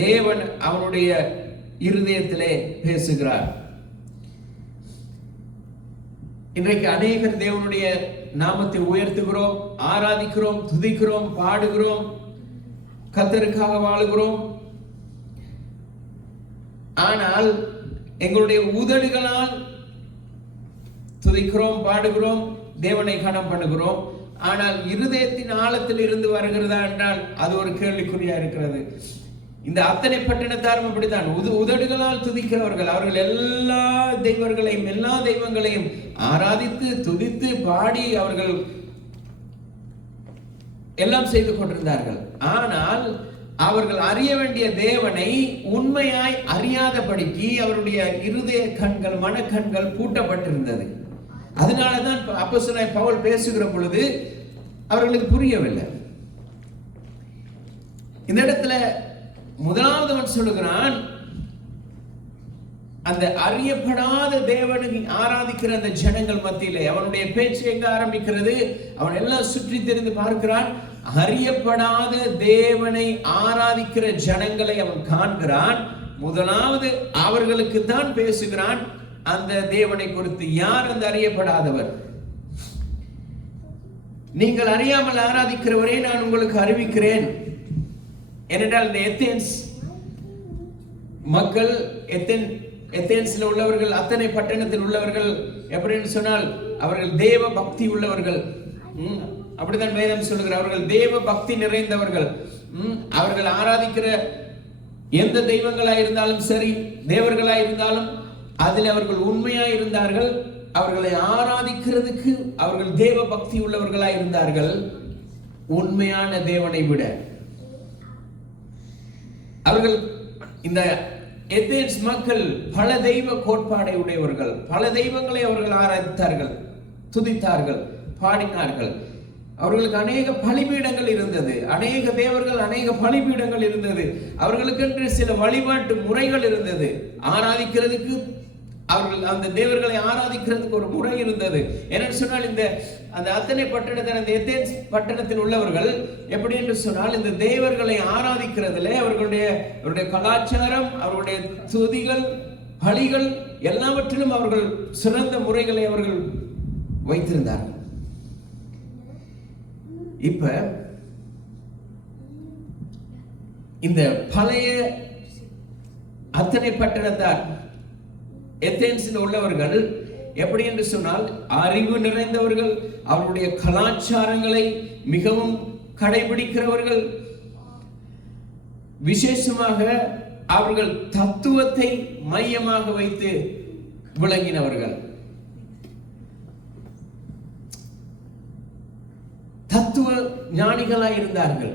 தேவன் அவனுடைய இருதயத்திலே பேசுகிறார். இன்றைக்கு அநேகர் தேவனுடைய நாமத்தை உயர்த்துகிறோம், ஆராதிக்கிறோம், துதிக்கிறோம், பாடுகிறோம், கர்த்தருக்காக வாழுகிறோம். ஆனால் எங்களுடைய உதடுகளால் துதிக்கிறோம், பாடுகிறோம், தேவனை கனம் பண்ணுகிறோம். ஆனால் இருதயத்தின் ஆழத்தில் இருந்து வருகிறதா என்றால் அது ஒரு கேள்விக்குறியா இருக்கிறது. இந்த அத்தனை பட்டணத்தாரும் அப்படித்தான். உதடுகளால் துதிக்கிறவர்கள். அவர்கள் எல்லா தெய்வங்களையும் ஆராதித்து துதித்து பாடி அவர்கள் எல்லாம் செய்து கொண்டிருந்தார்கள். ஆனால் அவர்கள் அறிய வேண்டிய தேவனை உண்மையாய் அறியாதபடிக்கு அவருடைய இருதய கண்கள், மனக்கண்கள் பூட்டப்பட்டிருந்தது. அதனாலதான் அப்போஸ்தலனாகிய பவுல் பேசுகிற பொழுது அவர்களுக்கு புரியவில்லை. இந்த இடத்துல முதலாவது அவன் சொல்லுகிறான், அந்த அறியப்படாத தேவனை ஆராதிக்கிற அந்த ஜனங்கள் மத்தியிலே அவனுடைய பேச்சு எங்க ஆரம்பிக்கிறது? அவன் எல்லாம் சுற்றி தெரிந்து பார்க்கிறான். அறியப்படாத தேவனை ஆராதிக்கிற ஜனங்களை அவன் காண்கிறான். முதலாவது அவர்களுக்கு தான் பேசுகிறான் அந்த தேவனை குறித்து. யார் அந்த அறியப்படாதவர்? நீங்கள் அறியாமல் ஆராதிக்கிறவரே நான் உங்களுக்கு அறிவிக்கிறேன். ஏனென்றால் இந்த எத்தேன்ஸ் மக்கள், எத்தேன்ஸ்ல உள்ளவர்கள், அத்தனை பட்டணத்தில் உள்ளவர்கள் எப்படின்னு சொன்னால் அவர்கள் தேவ பக்தி உள்ளவர்கள். அப்படித்தான் வேதம் சொல்லுகிறார். அவர்கள் தேவ பக்தி நிறைந்தவர்கள். அவர்கள் ஆராதிக்கிற எந்த தெய்வங்களாய் இருந்தாலும் சரி, தேவர்களாய் இருந்தாலும் அதில் அவர்கள் உண்மையாய் இருந்தார்கள். அவர்களை ஆராதிக்கிறதுக்கு அவர்கள் தேவ பக்தி உள்ளவர்களாய் இருந்தார்கள். உண்மையான தேவனை விட அவர்கள், இந்த எதேன்ஸ் மக்கள் பல தெய்வ கோட்பாடை உடையவர்கள். பல தெய்வங்களை அவர்கள் ஆராய்த்தார்கள், துதித்தார்கள், பாடினார்கள். அவர்களுக்கு அநேக பலிபீடங்கள் இருந்தது, அநேக தேவர்கள், அநேக பலிபீடங்கள் இருந்தது. அவர்களுக்கென்று சில வழிபாட்டு முறைகள் இருந்தது. ஆராதிக்கிறதுக்கு, அவர்கள் அந்த தேவர்களை ஆராதிக்கிறதுக்கு ஒரு முறை இருந்தது. என்னன்னு சொன்னால், அந்த அத்தனை பட்டணத்தில், அந்த எதேன்ஸ் பட்டணத்தில் உள்ளவர்கள் எப்படி என்று சொன்னால், இந்த தேவர்களை ஆராதிக்கிறதுல அவர்களுடைய கலாச்சாரம், அவர்களுடைய துதிகள், பலிகள் எல்லாவற்றிலும் அவர்கள் சிறந்த முறைகளை அவர்கள் வைத்திருந்தார்கள். இப்ப இந்த பழைய அத்தனை பட்டணத்தார், எதேன்ஸில் உள்ளவர்கள் எப்படி என்று சொன்னால், அறிவு நிறைந்தவர்கள், அவருடைய கலாச்சாரங்களை மிகவும் கடைபிடிக்கிறவர்கள், விசேஷமாக அவர்கள் தத்துவத்தை மையமாக வைத்து விளங்கினவர்கள், தத்துவ ஞானிகளாய் இருந்தார்கள்.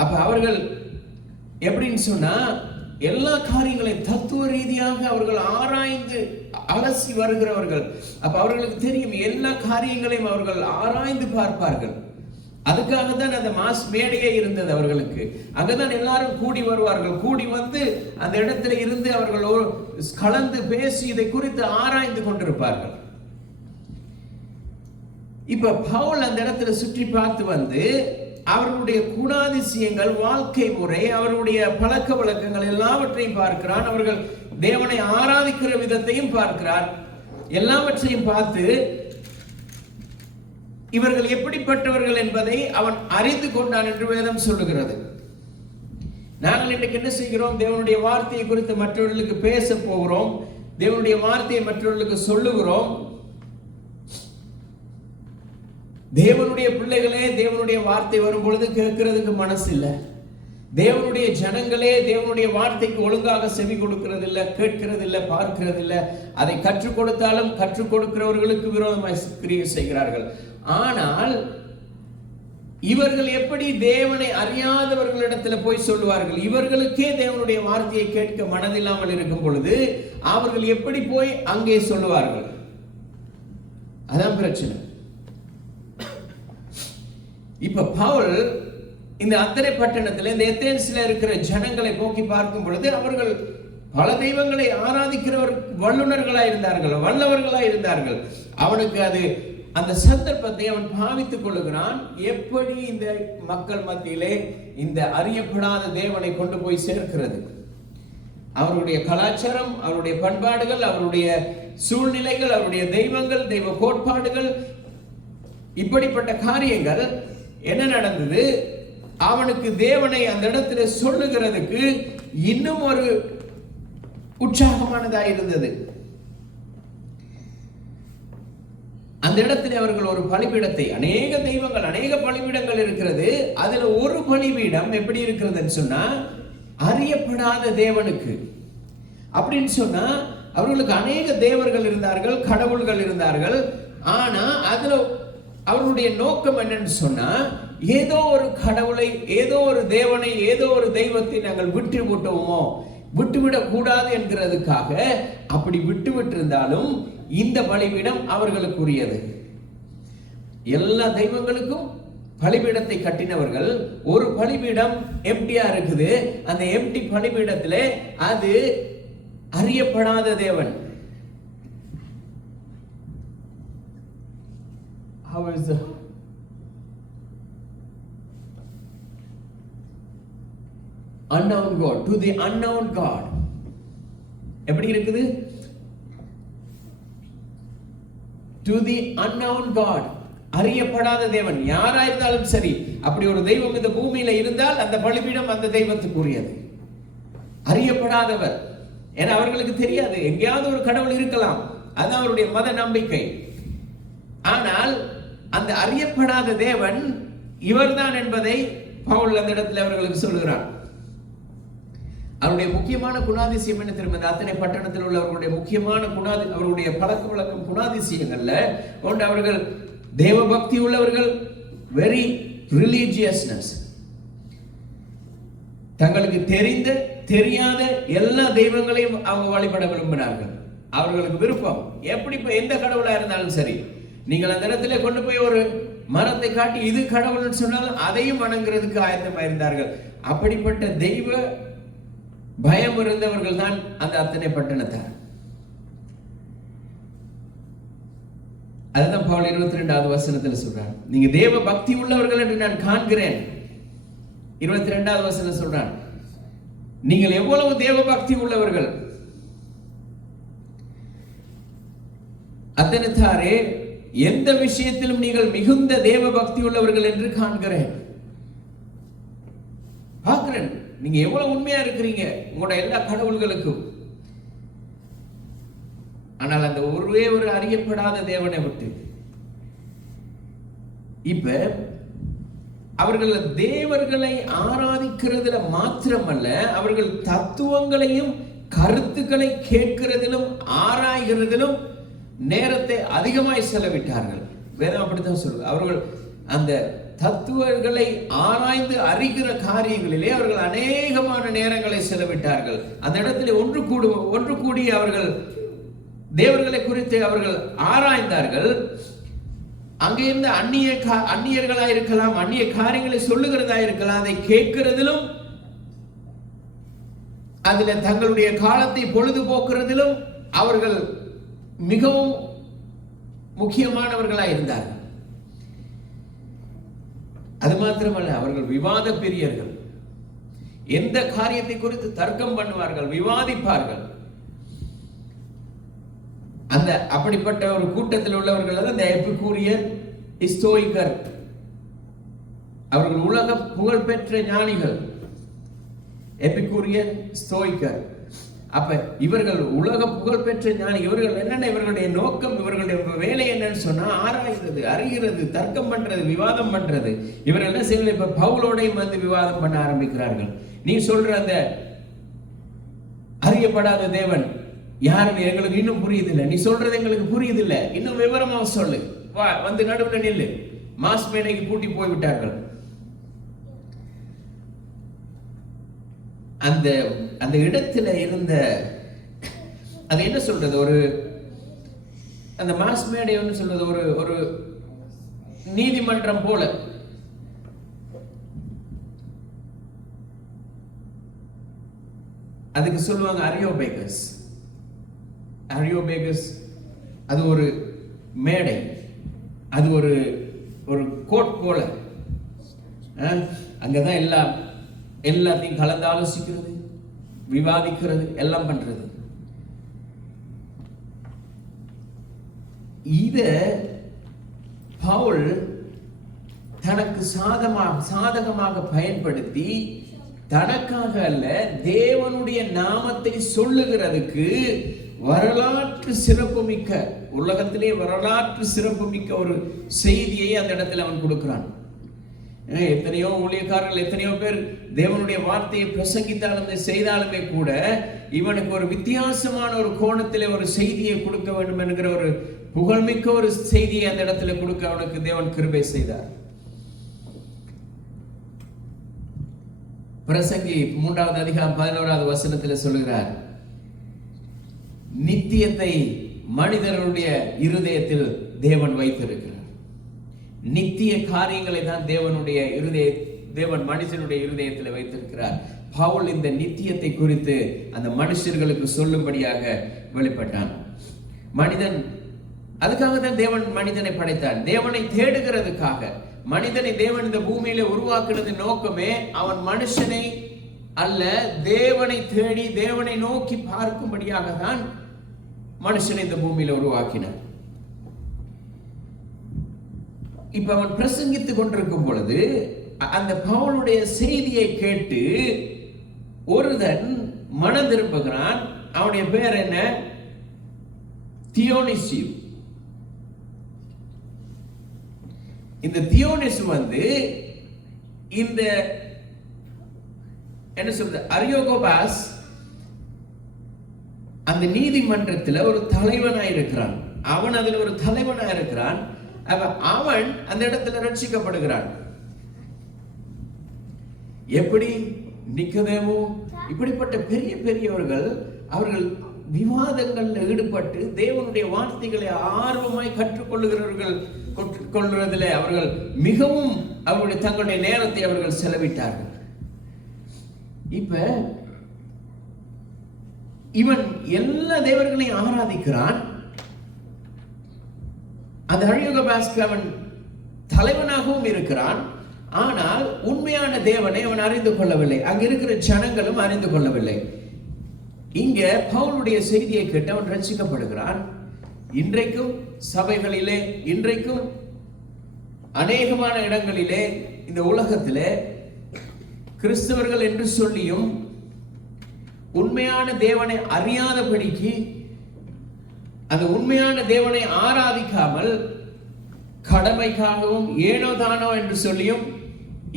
அப்ப அவர்கள் எப்படின்னு சொன்னா, எல்லா காரியங்களையும் தத்துவ ரீதியாக அவர்கள் ஆராய்ந்து அலசி வருகிறவர்கள். அப்ப அவர்களுக்கு தெரியும், எல்லா காரியங்களையும் அவர்கள் ஆராய்ந்து பார்ப்பார்கள். அதுக்காக தான் அந்த மாஸ் மேடையே இருந்தது அவர்களுக்கு. அங்கதான் எல்லாரும் கூடி வருவார்கள். கூடி வந்து அந்த இடத்துல இருந்து அவர்கள் கலந்து பேசி இதை குறித்து ஆராய்ந்து கொண்டிருப்பார்கள். இப்ப பவுல் அந்த இடத்துல சுற்றி பார்த்து வந்து அவர்களுடைய குணாதிசயங்கள், வாழ்க்கை முறை, அவர்களுடைய பழக்க வழக்கங்கள் எல்லாவற்றையும் பார்க்கிறான். அவர்கள் தேவனை ஆராதிக்கிற விதத்தையும் பார்க்கிறார். எல்லாவற்றையும் பார்த்து இவர்கள் எப்படிப்பட்டவர்கள் என்பதை அவன் அறிந்து கொண்டான் என்று வேதம் சொல்லுகிறது. நாங்கள் இன்றைக்கு என்ன செய்கிறோம்? தேவனுடைய வார்த்தையை குறித்து மற்றவர்களுக்கு பேச போகிறோம். தேவனுடைய வார்த்தையை மற்றவர்களுக்கு சொல்லுகிறோம். தேவனுடைய பிள்ளைகளே, தேவனுடைய வார்த்தை வரும் பொழுது கேட்கிறதுக்கு மனசு இல்லை. தேவனுடைய ஜனங்களே தேவனுடைய வார்த்தைக்கு ஒழுங்காக செவி கொடுக்கிறது இல்லை, கேட்கிறது இல்லை, பார்க்கிறது இல்லை. அதை கற்றுக் கொடுத்தாலும் கற்றுக் கொடுக்கிறவர்களுக்கு விரோதமாய் கிரியை செய்கிறார்கள். ஆனால் இவர்கள் எப்படி தேவனை அறியாதவர்களிடத்தில் போய் சொல்லுவார்கள்? இவர்களுக்கே தேவனுடைய வார்த்தையை கேட்க மனதில்லாமல் இருக்கும் பொழுது அவர்கள் எப்படி போய் அங்கே சொல்லுவார்கள்? அதான் பிரச்சனை. இப்ப பவுல் இந்த அத்தனை பட்டணத்தில், இந்த எதேன்ஸ்ல இருக்கிற ஜனங்களை போக்கி பார்க்கும் பொழுது அவர்கள் பல தெய்வங்களை ஆராதிக்கிறவர் வல்லுநர்களாய் இருந்தார்கள், வல்லவர்களாய் இருந்தார்கள். அவனுக்கு அந்த சந்தர்ப்பத்தை அவன் பாவித்துக் கொள்ளுகிறான். எப்படி இந்த மக்கள் மத்தியிலே இந்த அறியப்படாத தேவனை கொண்டு போய் சேர்க்கிறது? அவருடைய கலாச்சாரம், அவருடைய பண்பாடுகள், அவருடைய சூழ்நிலைகள், அவருடைய தெய்வங்கள், தெய்வ கோட்பாடுகள், இப்படிப்பட்ட காரியங்கள் என்ன நடந்தது? அவனுக்கு தேவனை அந்த இடத்துல சொல்லுகிறதுக்கு இன்னும் ஒரு உற்சாகமானதாக இருந்தது. அந்த இடத்துல அவர்கள் ஒரு பலிபீடத்தை, அநேக தெய்வங்கள், அநேக பலிபீடங்கள் இருக்கிறது. அதுல ஒரு பலிபீடம் எப்படி இருக்கிறதுன்னு சொன்னா, அறியப்படாத தேவனுக்கு. அப்படின்னு சொன்னா அவர்களுக்கு அநேக தேவர்கள் இருந்தார்கள், கடவுள்கள் இருந்தார்கள். ஆனா அதுல அவருடைய நோக்கம் என்னன்னு சொன்னா, ஏதோ ஒரு கடவுளை, ஏதோ ஒரு தேவனை, ஏதோ ஒரு தெய்வத்தை நாங்கள் விட்டு விட்டோமோ, விட்டுவிடக் கூடாது என்கிறதுக்காக அப்படி விட்டு இருந்தாலும் இந்த பலிபீடம் அவர்களுக்குரியது. எல்லா தெய்வங்களுக்கும் பலிபீடத்தை கட்டினவர்கள். ஒரு பலிபீடம் எம்டியா இருக்குது. அந்த எம்டி பலிபீடத்திலே அது அறியப்படாத தேவன். How is the unknown God, to the unknown God? எப்படி இருக்குது? To the unknown God, அறியப்படாத தேவன். யாரா இருந்தாலும் சரி, அப்படி ஒரு தெய்வம் இந்த பூமியில இருந்தால் அந்த பலிபீடம் அந்த தெய்வத்துக்குரியது. அறியப்படாதவர், ஏன்னா அவர்களுக்கு தெரியாது, எங்கேயாவது ஒரு கடவுள் இருக்கலாம், அது அவருடைய மத நம்பிக்கை. ஆனால் அந்த அறியப்படாத தேவன் இவர்தான் என்பதை பவுல் அந்த இடத்துல அவர்களுக்கு சொல்லுகிறார். அவருடைய முக்கியமான குணாதிசயம் என்ன தெரியுமா? அத்தனை பட்டணத்தில் உள்ளவர்களுடைய முக்கியமான அவருடைய பழக்க வழக்கம் குணாதிசயங்கள்ல ஒன்று, அவர்கள் தேவ பக்தி உள்ளவர்கள், வெரி ரிலீஜியஸ்னஸ். தங்களுக்கு தெரிந்த தெரியாத எல்லா தெய்வங்களையும் அவங்க வழிபட விரும்பினார்கள். அவர்களுக்கு விருப்பம் எப்படி எந்த கடவுளா இருந்தாலும் சரி, நீங்கள் அந்த இடத்துல கொண்டு போய் ஒரு மரத்தை காட்டி இது கடவுள்னு சொன்னாலும் அதையும் வணங்குறதுக்கு ஆயத்தமா இருந்தார்கள். அப்படிப்பட்ட தெய்வ பயம் இருந்தவர்கள் தான் அந்த அத்தனை பட்டணத்தார். அதுதான் பவுல் 22வது வசனத்தில் சொல்றான், நீங்க தேவ பக்தி உள்ளவர்கள் என்று நான் காண்கிறேன். 22வது வசனம் சொல்றான், நீங்கள் எவ்வளவு தேவ பக்தி உள்ளவர்கள். அத்தனைத்தாரே, எந்த விஷயத்திலும் நீங்கள் மிகுந்த தேவ பக்தி உள்ளவர்கள் என்று காண்கிறேன். பார்க்கிறேன் நீங்க எவ்வளவு உண்மையா இருக்கிறீங்க உங்களோட எல்லா கடவுள்களுக்கும். ஆனால் அந்த ஒரே ஒரு அறியப்படாத தேவனை விட்டு இப்ப அவர்கள் தேவர்களை ஆராதிக்கிறதுல மாத்திரமல்ல, அவர்கள் தத்துவங்களையும் கருத்துக்களை கேட்கிறதிலும் ஆராய்கிறதிலும் நேரத்தை அதிகமாய் செலவிட்டார்கள். வேதம் அப்படித்தான் சொல்லுது. அவர்கள் அந்த தத்துவங்களை ஆராய்ந்து அறிகிற காரியங்களிலே அவர்கள் அநேகமான நேரங்களை செலவிட்டார்கள். அந்த இடத்துல ஒன்று கூடி அவர்கள் தேவர்களை குறித்து அவர்கள் ஆராய்ந்தார்கள். அங்கிருந்து அந்நியர்களா இருக்கலாம், அந்நிய காரியங்களை சொல்லுகிறதா இருக்கலாம், அதை கேட்கிறதிலும் அதுல தங்களுடைய காலத்தை பொழுதுபோக்குறதிலும் அவர்கள் மிகவும் முக்கியமானவர்களாக இருந்தார்கள். அது மாத்திரமல்ல, அவர்கள் விவாத பிரியர்கள். எந்த காரியத்தை குறித்து தர்க்கம் பண்ணுவார்கள், விவாதிப்பார்கள். அந்த அப்படிப்பட்ட ஒரு கூட்டத்தில் உள்ளவர்கள் தான் இந்த எபிகூரியர், ஸ்தோயிக்கர். அவர்கள் உலக புகழ்பெற்ற ஞானிகள். எபிகூரியர், ஸ்தோயிக்கர். அப்ப இவர்கள் உலக புகழ்பெற்ற ஞானி. இவர்கள் என்னென்ன, இவர்களுடைய நோக்கம், இவர்களுடைய வேலை என்னன்னு சொன்னா ஆராய்கிறது, அறிகிறது, தர்க்கம் பண்றது, விவாதம் பண்றது. இவர்கள் என்ன செய்யல, இப்ப பவுலோடையும் வந்து விவாதம் பண்ண ஆரம்பிக்கிறார்கள். நீ சொல்ற அந்த அறியப்படாத தேவன் யாருன்னு எங்களுக்கு இன்னும் புரியுதில்லை, நீ சொல்றது எங்களுக்கு புரியுதில்லை, இன்னும் விவரமா சொல்லு, வந்து நடுவில் நில்லு. மாஸ் மேடைக்கு கூட்டி போய்விட்டார்கள். அந்த அந்த இடத்துல இருந்த அது என்ன சொல்றது, ஒரு அந்த மாஸ் மேடை சொல்றது ஒரு நீதிமன்றம் போல. அதுக்கு சொல்லுவாங்க அரியோபேகஸ். அது ஒரு மேடை, அது ஒரு கோட் போல. அங்கதான் எல்லாத்தையும் கலந்து ஆலோசிக்கிறது, விவாதிக்கிறது, எல்லாம் பண்றது. இத பவுல் தனக்கு சாதகமாக பயன்படுத்தி, தனக்காக அல்ல, தேவனுடைய நாமத்தை சொல்லுகிறதுக்கு வரலாற்று சிறப்புமிக்க, உலகத்திலே வரலாற்று சிறப்புமிக்க ஒரு செய்தியை அந்த இடத்துல அவன் கொடுக்கிறான். எத்தனையோ ஊழியக்காரர்கள், எத்தனையோ பேர் தேவனுடைய வார்த்தையை பிரசங்கித்தாலுமே செய்தாலுமே கூட இவனுக்கு ஒரு வித்தியாசமான ஒரு கோணத்திலே ஒரு செய்தியை கொடுக்க வேண்டும் என்கிற ஒரு புகழ்மிக்க ஒரு செய்தியை அந்த இடத்துல கொடுக்க அவனுக்கு தேவன் கிருபை செய்தார். பிரசங்கி 3வது அதிகாரம் 11வது வசனத்தில் சொல்லுகிறார், நித்தியத்தை மனிதர்களுடைய இருதயத்தில் தேவன் வைத்திருக்கிறார். நித்திய காரியங்களை தான் தேவன் மனுஷனுடைய இருதயத்தில் வைத்திருக்கிறார். பவுல் இந்த நித்தியத்தை குறித்து அந்த மனுஷர்களுக்கு சொல்லும்படியாக வெளிப்பட்டான். மனிதன், அதுக்காக தான் தேவன் மனிதனை படைத்தான், தேவனை தேடுகிறதுக்காக. மனிதனை தேவன் இந்த பூமியில உருவாக்குறது நோக்கமே அவன் மனுஷனை அல்ல, தேவனை தேடி தேவனை நோக்கி பார்க்கும்படியாக தான் மனுஷனை இந்த பூமியில உருவாக்கினார். இப்ப அவன் பிரசங்கித்துக் கொண்டிருக்கும் பொழுது அந்த பவுலுடைய செய்தியை கேட்டு ஒருவன் மனம் திரும்புகிறான். அவனுடைய பேர் என்ன? தியோனிசி. இந்த தியோனிஸ் இந்த என்ன சொல்றது, அரியோகோபாஸ் அந்த நீதிமன்றத்தில் ஒரு தலைவனாய் இருக்கிறான். அவன் அதுல ஒரு தலைவனாய் இருக்கிறான். அவன் அந்த இடத்துல ரட்சிக்கப்படுகிறான். எப்படி நிக்கதேமோ இப்படிப்பட்ட பெரிய பெரியவர்கள் அவர்கள் விவாதங்கள்ல ஈடுபட்டு தேவனுடைய வார்த்தைகளை ஆர்வமாய் கற்றுக்கொள்ளுகிறதில் அவர்கள் மிகவும் அவருடைய தங்களுடைய நேரத்தை அவர்கள் செலவிட்டார்கள். இப்ப இவன் எல்லா தேவர்களையும் ஆராதிக்கிறான். அந்த அழியுக பாஸ்க்கு அவன் தலைவனாகவும் இருக்கிறான். ஆனால் உண்மையான தேவனை அவன் அறிந்து கொள்ளவில்லை. அங்க இருக்கிற ஜனங்களும் அறிந்து கொள்ளவில்லை. இங்க பவுலுடைய செய்தியை கேட்டு அவன் ரட்சிக்கப்படுகிறான். இன்றைக்கும் சபைகளிலே, இன்றைக்கும் அநேகமான இடங்களிலே இந்த உலகத்திலே கிறிஸ்தவர்கள் என்று சொல்லியும் உண்மையான தேவனை அறியாதபடிக்கு அந்த உண்மையான தேவனை ஆராதிக்காமல் கடமைக்காகவும் ஏனோ தானோ என்று சொல்லியும்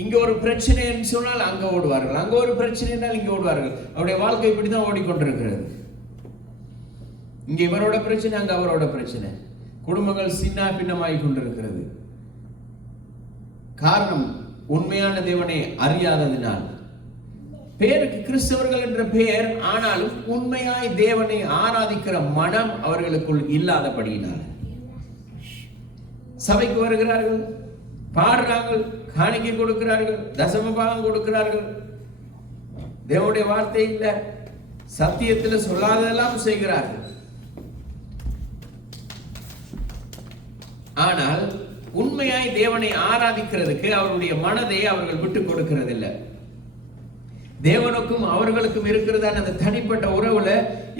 இங்க ஒரு பிரச்சனை என்று சொன்னால் அங்க ஓடுவார்கள், அங்க ஒரு பிரச்சனை என்றால் இங்க ஓடுவார்கள். அவருடைய வாழ்க்கை இப்படிதான் ஓடிக்கொண்டிருக்கிறது. இங்க இவரோட பிரச்சனை, அங்க அவரோட பிரச்சனை. குடும்பங்கள் சின்ன பின்னமாகி கொண்டிருக்கிறது. காரணம் உண்மையான தேவனை அறியாததினால். பேருக்கு கிறிஸ்தவர்கள் என்ற பெயர், ஆனாலும் உண்மையாய் தேவனை ஆராதிக்கிற மனம் அவர்களுக்குள் இல்லாதபடியினால் சபைக்கு வருகிறார்கள், பாடுறார்கள், காணிக்கை கொடுக்கிறார்கள், தசம பாகம் கொடுக்கிறார்கள், தேவனுடைய வார்த்தை இல்ல, சத்தியத்தில் சொல்லாததெல்லாம் செய்கிறார்கள். ஆனால் உண்மையாய் தேவனை ஆராதிக்கிறதுக்கு அவருடைய மனதை அவர்கள் விட்டுக் கொடுக்கிறதில்லை. தேவனுக்கும் அவர்களுக்கும் இருக்கிறதான அந்த தனிப்பட்ட உறவுல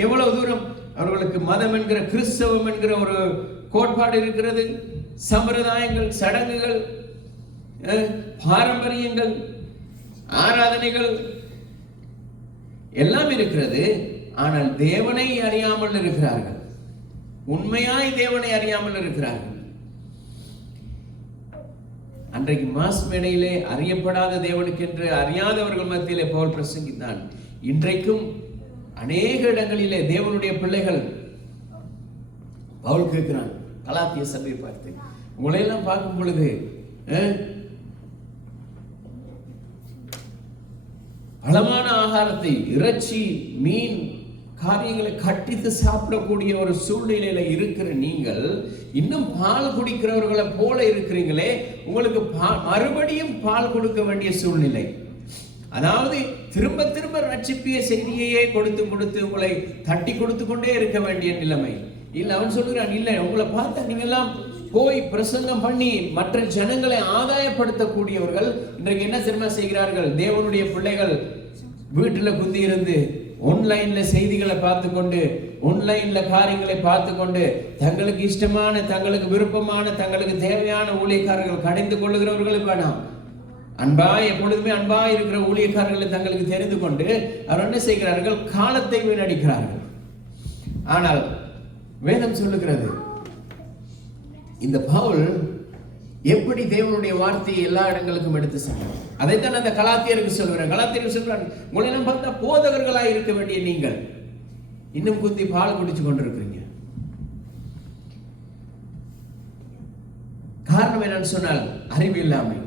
எவ்வளவு தூரம் அவர்களுக்கு மதம் என்கிற, கிறிஸ்தவம் என்கிற ஒரு கோட்பாடு இருக்கிறது. சம்பிரதாயங்கள், சடங்குகள், பாரம்பரியங்கள், ஆராதனைகள் எல்லாம் இருக்கிறது. ஆனால் தேவனை அறியாமல் இருக்கிறார்கள். உண்மையாய் தேவனை அறியாமல் இருக்கிறார்கள். அன்றைக்கு மாஸ் மேடையிலே அறியப்படாத தேவனுக்கு என்று அறியாதவர்கள் மத்தியிலே பவுல் பிரசங்கித்தான். இன்றைக்கும் அநேக இடங்களிலே தேவனுடைய பிள்ளைகள், பவுல் கேட்கிறான் கலாத்திய சபையை பார்த்து, உங்களையெல்லாம் பார்க்கும் பொழுது பலமான ஆகாரத்தை, இறைச்சி, மீன் காரியங்களை கட்டித்து சாப்பிடக்கூடிய ஒரு சூழ்நிலையில இருக்கிற நீங்கள் இன்னும் பால் குடிக்கிறவர்களை போல இருக்கிறீங்களே, உங்களுக்கு மறுபடியும் பால் கொடுக்க வேண்டிய சூழ்நிலை. அதாவது திரும்ப திரும்ப ரட்சிப்பிய செய்தியையே கொடுத்து கொடுத்து உங்களை தட்டி கொடுத்து கொண்டே இருக்க வேண்டிய நிலைமை. இல்ல, அவன் சொல்லுகிறான், இல்ல, உங்களை பார்த்தா நீங்க எல்லாம் போய் பிரசங்கம் பண்ணி மற்ற ஜனங்களை ஆதாயப்படுத்தக்கூடியவர்கள் இன்றைக்கு என்ன தெரியுமா செய்கிறார்கள்? தேவனுடைய பிள்ளைகள் வீட்டுல குந்தி இருந்து ஆன்லைன்ல செய்திகளை பார்த்து கொண்டு, ஆன்லைன்ல காரியங்களை பார்த்து கொண்டு, தங்களுக்கு இஷ்டமான, தங்களுக்கு விருப்பமான, தங்களுக்கு தேவையான ஊழியக்காரர்கள் கடைந்து கொள்ளுகிறவர்களுக்கு வேணாம், அன்பாய் எப்பொழுதுமே அன்பாய் இருக்கிற ஊழியக்காரர்களை தங்களுக்கு தெரிந்து கொண்டு அவர் என்ன செய்கிறார்கள்? காலத்தை வீணடிக்கிறார்கள். ஆனால் வேதம் சொல்லுகிறது, இந்த பவுல் எப்படி தேவனுடைய வார்த்தையை எல்லா இடங்களுக்கும் எடுத்து சென்றார். அதைத்தான் அந்த கலாத்தியருக்கு சொல்கிறேன். கலாத்தியருக்கு சொல்றாங்க, உங்களை பார்த்தா போதகர்களாய் இருக்க வேண்டிய நீங்கள் இன்னும் குந்தி பால் குடிச்சு கொண்டிருக்கிறீங்க. காரணம் என்னன்னு சொன்னால் அறிவு இல்லாமை.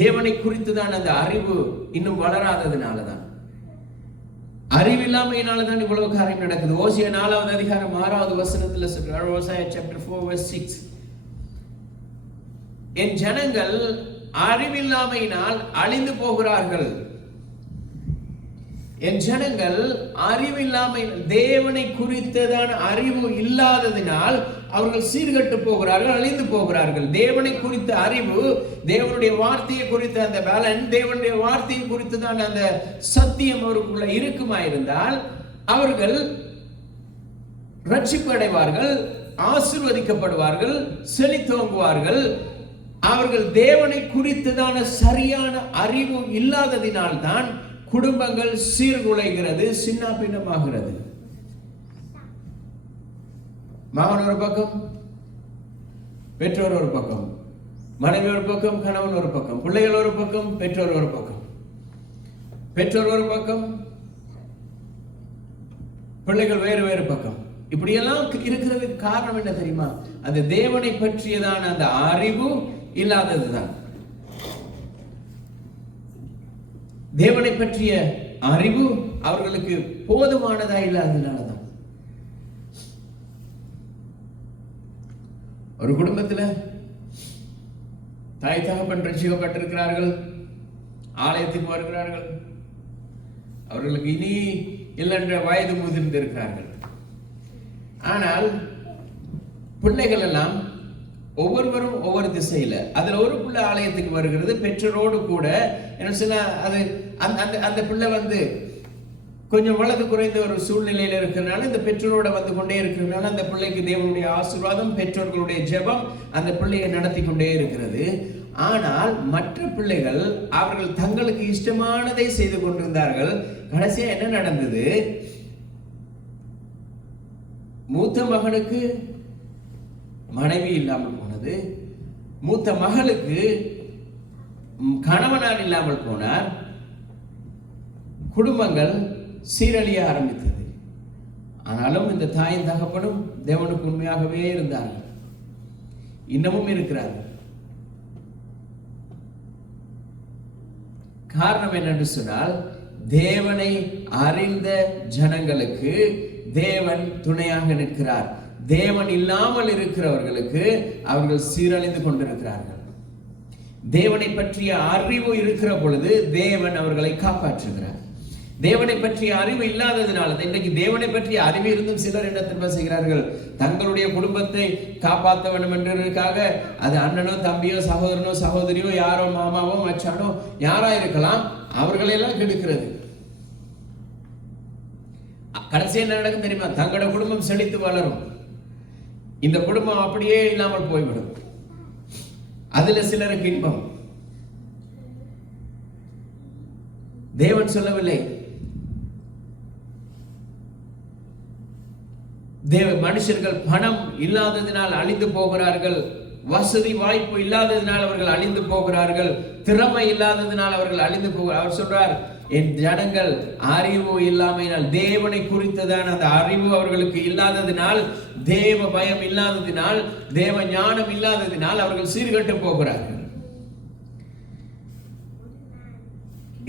தேவனை குறித்துதான் அந்த அறிவு இன்னும் வளராததுனாலதான், அறிவில்லாமையினாலதான் இவ்வளவு காரியம் நடக்குது. ஓசியா 4வது அதிகாரம் 6வது வசனத்துல சொல்றார், ஓசியா chapter 4 verse 6, என் ஜனங்கள் அறிவில்லாமையினால் அழிந்து போகிறார்கள். என் ஜனங்கள் அறிவில்லாமை, தேவனை குறித்ததான அறிவு இல்லாததினால் அவர்கள் சீர்கட்டு போகிறார்கள், அழிந்து போகிறார்கள். தேவனை குறித்த அறிவு, தேவனுடைய வார்த்தையை குறித்த அந்த பேலன், தேவனுடைய வார்த்தையை குறித்துதான் அந்த சத்தியம் அவருக்குள்ள இருக்குமாயிருந்தால் அவர்கள் ரட்சிப்பு அடைவார்கள், ஆசீர்வதிக்கப்படுவார்கள், செழித்தோங்குவார்கள். அவர்கள் தேவனை குறித்ததான சரியான அறிவு இல்லாததினால்தான் குடும்பங்கள் சீர்குலைகிறது, சின்ன பின்னமாகிறது. மகன் ஒரு பக்கம், பெற்றோர் ஒரு பக்கம், மனைவி ஒரு பக்கம், கணவன் ஒரு பக்கம், பிள்ளைகள் ஒரு பக்கம், பெற்றோர் ஒரு பக்கம், பெற்றோர் ஒரு பக்கம், பிள்ளைகள் வேறு வேறு பக்கம். இப்படியெல்லாம் இருக்கிறதுக்கு காரணம் என்ன தெரியுமா? அந்த தேவனை பற்றியதான அந்த அறிவு இல்லாததுதான். தேவனை பற்றிய அறிவு அவர்களுக்கு போதுமானதா இல்லாததுனாலதான். ஒரு குடும்பத்துல தாய் தகப்பன் ரட்சிக்கப்பட்டிருக்கிறார்கள், ஆலயத்துக்கு வருகிறார்கள், அவர்களுக்கு இனி இல்லைன்ற வயது முதிர்ந்திருக்கிறார்கள். ஆனால் பிள்ளைகள் எல்லாம் ஒவ்வொருவரும் ஒவ்வொரு திசையில, அதுல ஒரு பிள்ளை ஆலயத்துக்கு வருகிறது பெற்றோரோடு கூட. என்ன சொன்னா, அது அந்த பிள்ளை கொஞ்சம் வலது குறைந்த ஒரு சூழ்நிலையில இருக்கிறதுனால இந்த பெற்றோரோட வந்து கொண்டே இருக்கிறதுனால அந்த பிள்ளைக்கு தேவனுடைய ஆசீர்வாதம், பெற்றோர்களுடைய ஜெபம் அந்த பிள்ளையை நடத்தி கொண்டே இருக்கிறது. ஆனால் மற்ற பிள்ளைகள் அவர்கள் தங்களுக்கு இஷ்டமானதை செய்து கொண்டிருந்தார்கள். கடைசியா என்ன நடந்தது? மூத்த மகனுக்கு மனைவி இல்லாமல் போனது, மூத்த மகளுக்கு கணவனார் இல்லாமல் போனார், குடும்பங்கள் சீரழிய ஆரம்பித்தது. ஆனாலும் இந்த தாயின் தகப்பனும் தேவனுக்கு உண்மையாகவே இருந்தார்கள், இன்னமும் இருக்கிறார்கள். காரணம் என்னென்று சொன்னால், தேவனை அறிந்த ஜனங்களுக்கு தேவன் துணையாக நிற்கிறார். தேவன் இல்லாமல் இருக்கிறவர்களுக்கு அவர்கள் சீரழிந்து கொண்டிருக்கிறார்கள். தேவனை பற்றிய அறிவு இருக்கிற பொழுது தேவன் அவர்களை காப்பாற்றுகிறார். தேவனை பற்றிய அறிவு இல்லாததுனால, இன்றைக்கு தேவனை பற்றிய அறிவு இருந்தும் சிலர் என்ன திரும்ப செய்கிறார்கள்? தங்களுடைய குடும்பத்தை காப்பாற்ற வேண்டும் என்றதுக்காக, அது அண்ணனோ தம்பியோ சகோதரனோ சகோதரியோ யாரோ மாமாவோ மச்சானோ யாரா இருக்கலாம், அவர்களெல்லாம் கெடுக்கிறது. கடைசி என்ன நடக்கும் தெரியுமா? தங்களோட குடும்பம் செழித்து வளரும், இந்த குடும்பம் அப்படியே இல்லாமல் போய்விடும். அதுல சிலருக்கு இன்பம். தேவன் சொல்லவில்லை, மனுஷர்கள் பணம் இல்லாததினால் அழிந்து போகிறார்கள், வசதி வாய்ப்பு இல்லாததினால் அவர்கள் அழிந்து போகிறார்கள், திறமை இல்லாததினால் அவர்கள் அழிந்து போகிறார்கள். அவர் சொல்றார், என் ஜனங்கள் அறிவு இல்லாமையினால், தேவனை குறித்ததான அந்த அறிவு அவர்களுக்கு இல்லாததினால், தேவ பயம் இல்லாததினால், தேவ ஞானம் இல்லாததினால் அவர்கள் சீர்கட்டு போகிறார்கள்.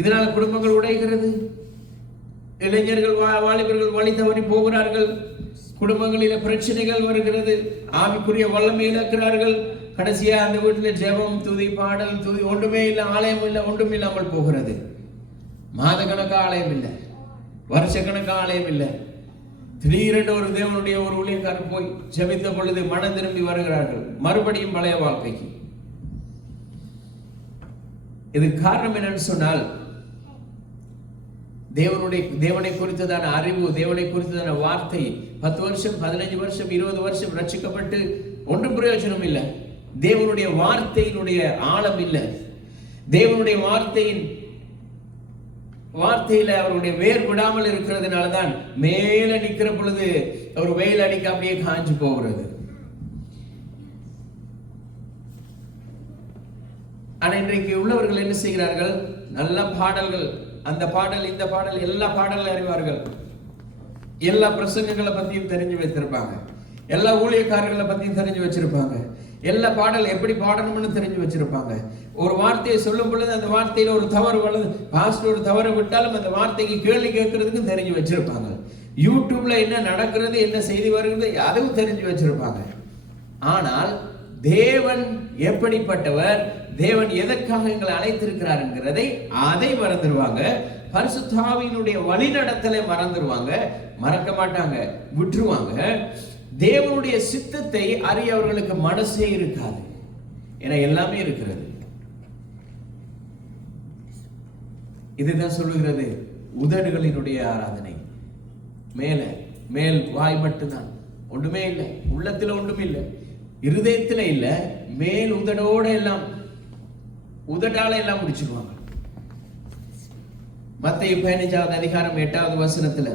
இதனால் குடும்பங்கள் உடைகிறது, இளைஞர்கள் வாலிபர்கள் வழி தவறி போகிறார்கள், குடும்பங்களில பிரச்சனைகள் வருகிறது, ஆவிக்குரிய வல்லமை இழக்கிறார்கள். கடைசியா அந்த வீட்டில் ஜெபம், துதி, பாடல், துதி ஒன்றுமே இல்லை, ஆலயம் இல்லை, ஒன்றும் இல்லாமல் போகிறது. மாத கணக்கு ஆலயம் இல்லை, வருஷ கணக்கு ஆலயம் இல்லை. திடீரென்று ஒரு தேவனுடைய ஒரு ஊழியக்காரர் போய் ஜெபித்த பொழுது மனம் திரும்பி வருகிறார்கள், மறுபடியும் பழைய வாழ்க்கைக்கு. இது காரணம் என்னன்னு சொன்னால், தேவனை குறித்ததான அறிவு, தேவனை குறித்ததான வார்த்தை 10 வருஷம் 15 வருஷம் 20 வருஷம் ரட்சிக்கப்பட்டு ஒன்றும் பிரயோஜனம் இல்லை. தேவனுடைய வார்த்தையினுடைய ஆழம் இல்லை. தேவனுடைய வார்த்தையில அவருடைய வேர் விடாமல் இருக்கிறதுனாலதான் மேல நிக்கிற பொழுது ஒரு வெயில் அடிக்க அப்படியே காஞ்சு போகிறது. ஆனா இன்றைக்கு உள்ளவர்கள் என்ன செய்கிறார்கள்? நல்ல பாடல்கள், அந்த பாடல் இந்த பாடல், எல்லா பாடல்களும் அறிவார்கள், எல்லா பிரசங்கங்களை பத்தியும் தெரிஞ்சு வச்சிருப்பாங்க, எல்லா ஊழியக்காரர்களை பத்தியும் தெரிஞ்சு வச்சிருப்பாங்க, எல்லா பாடல் எப்படி பாடணும்னு தெரிஞ்சு வச்சிருப்பாங்க. ஒரு வார்த்தையை சொல்லும் பொழுது அந்த வார்த்தையில ஒரு தவறு வளர்ந்து, பாஸ்டர் ஒரு தவறு விட்டாலும் அந்த வார்த்தைக்கு கேள்வி கேட்கறதுக்கு தெரிஞ்சு வச்சிருப்பாங்க. யூடியூப்ல என்ன நடக்கிறது, என்ன செய்தி வருகிறது, அதுவும் தெரிஞ்சு வச்சிருப்பாங்க. ஆனால் தேவன் எப்படிப்பட்டவர், தேவன் எதற்காக எங்களை அழைத்திருக்கிறார் என்கிறதை அதை மறந்துடுவாங்க. பரிசுத்த ஆவியினுடைய வழிநடத்தலை மறந்துடுவாங்க, மறக்க மாட்டாங்க, விட்டுருவாங்க. தேவனுடைய சித்தத்தை அறிய அவர்களுக்கு மனசே இருக்காது. ஏன்னா எல்லாமே இருக்கிறது. இதுதான் சொல்லுகிறது உதடுகளினுடைய ஆராதனை. மேல் வாய் மட்டும்தான், ஒன்றுமே இல்லை, உள்ளத்துல ஒன்றும் இல்லை, இருதயத்துல இல்லை, மேல் உதடோட எல்லாம், உதட்டால எல்லாம் முடிச்சிருவாங்க. மத்தேயு 15வது அதிகாரம் 8வது வசனத்துல,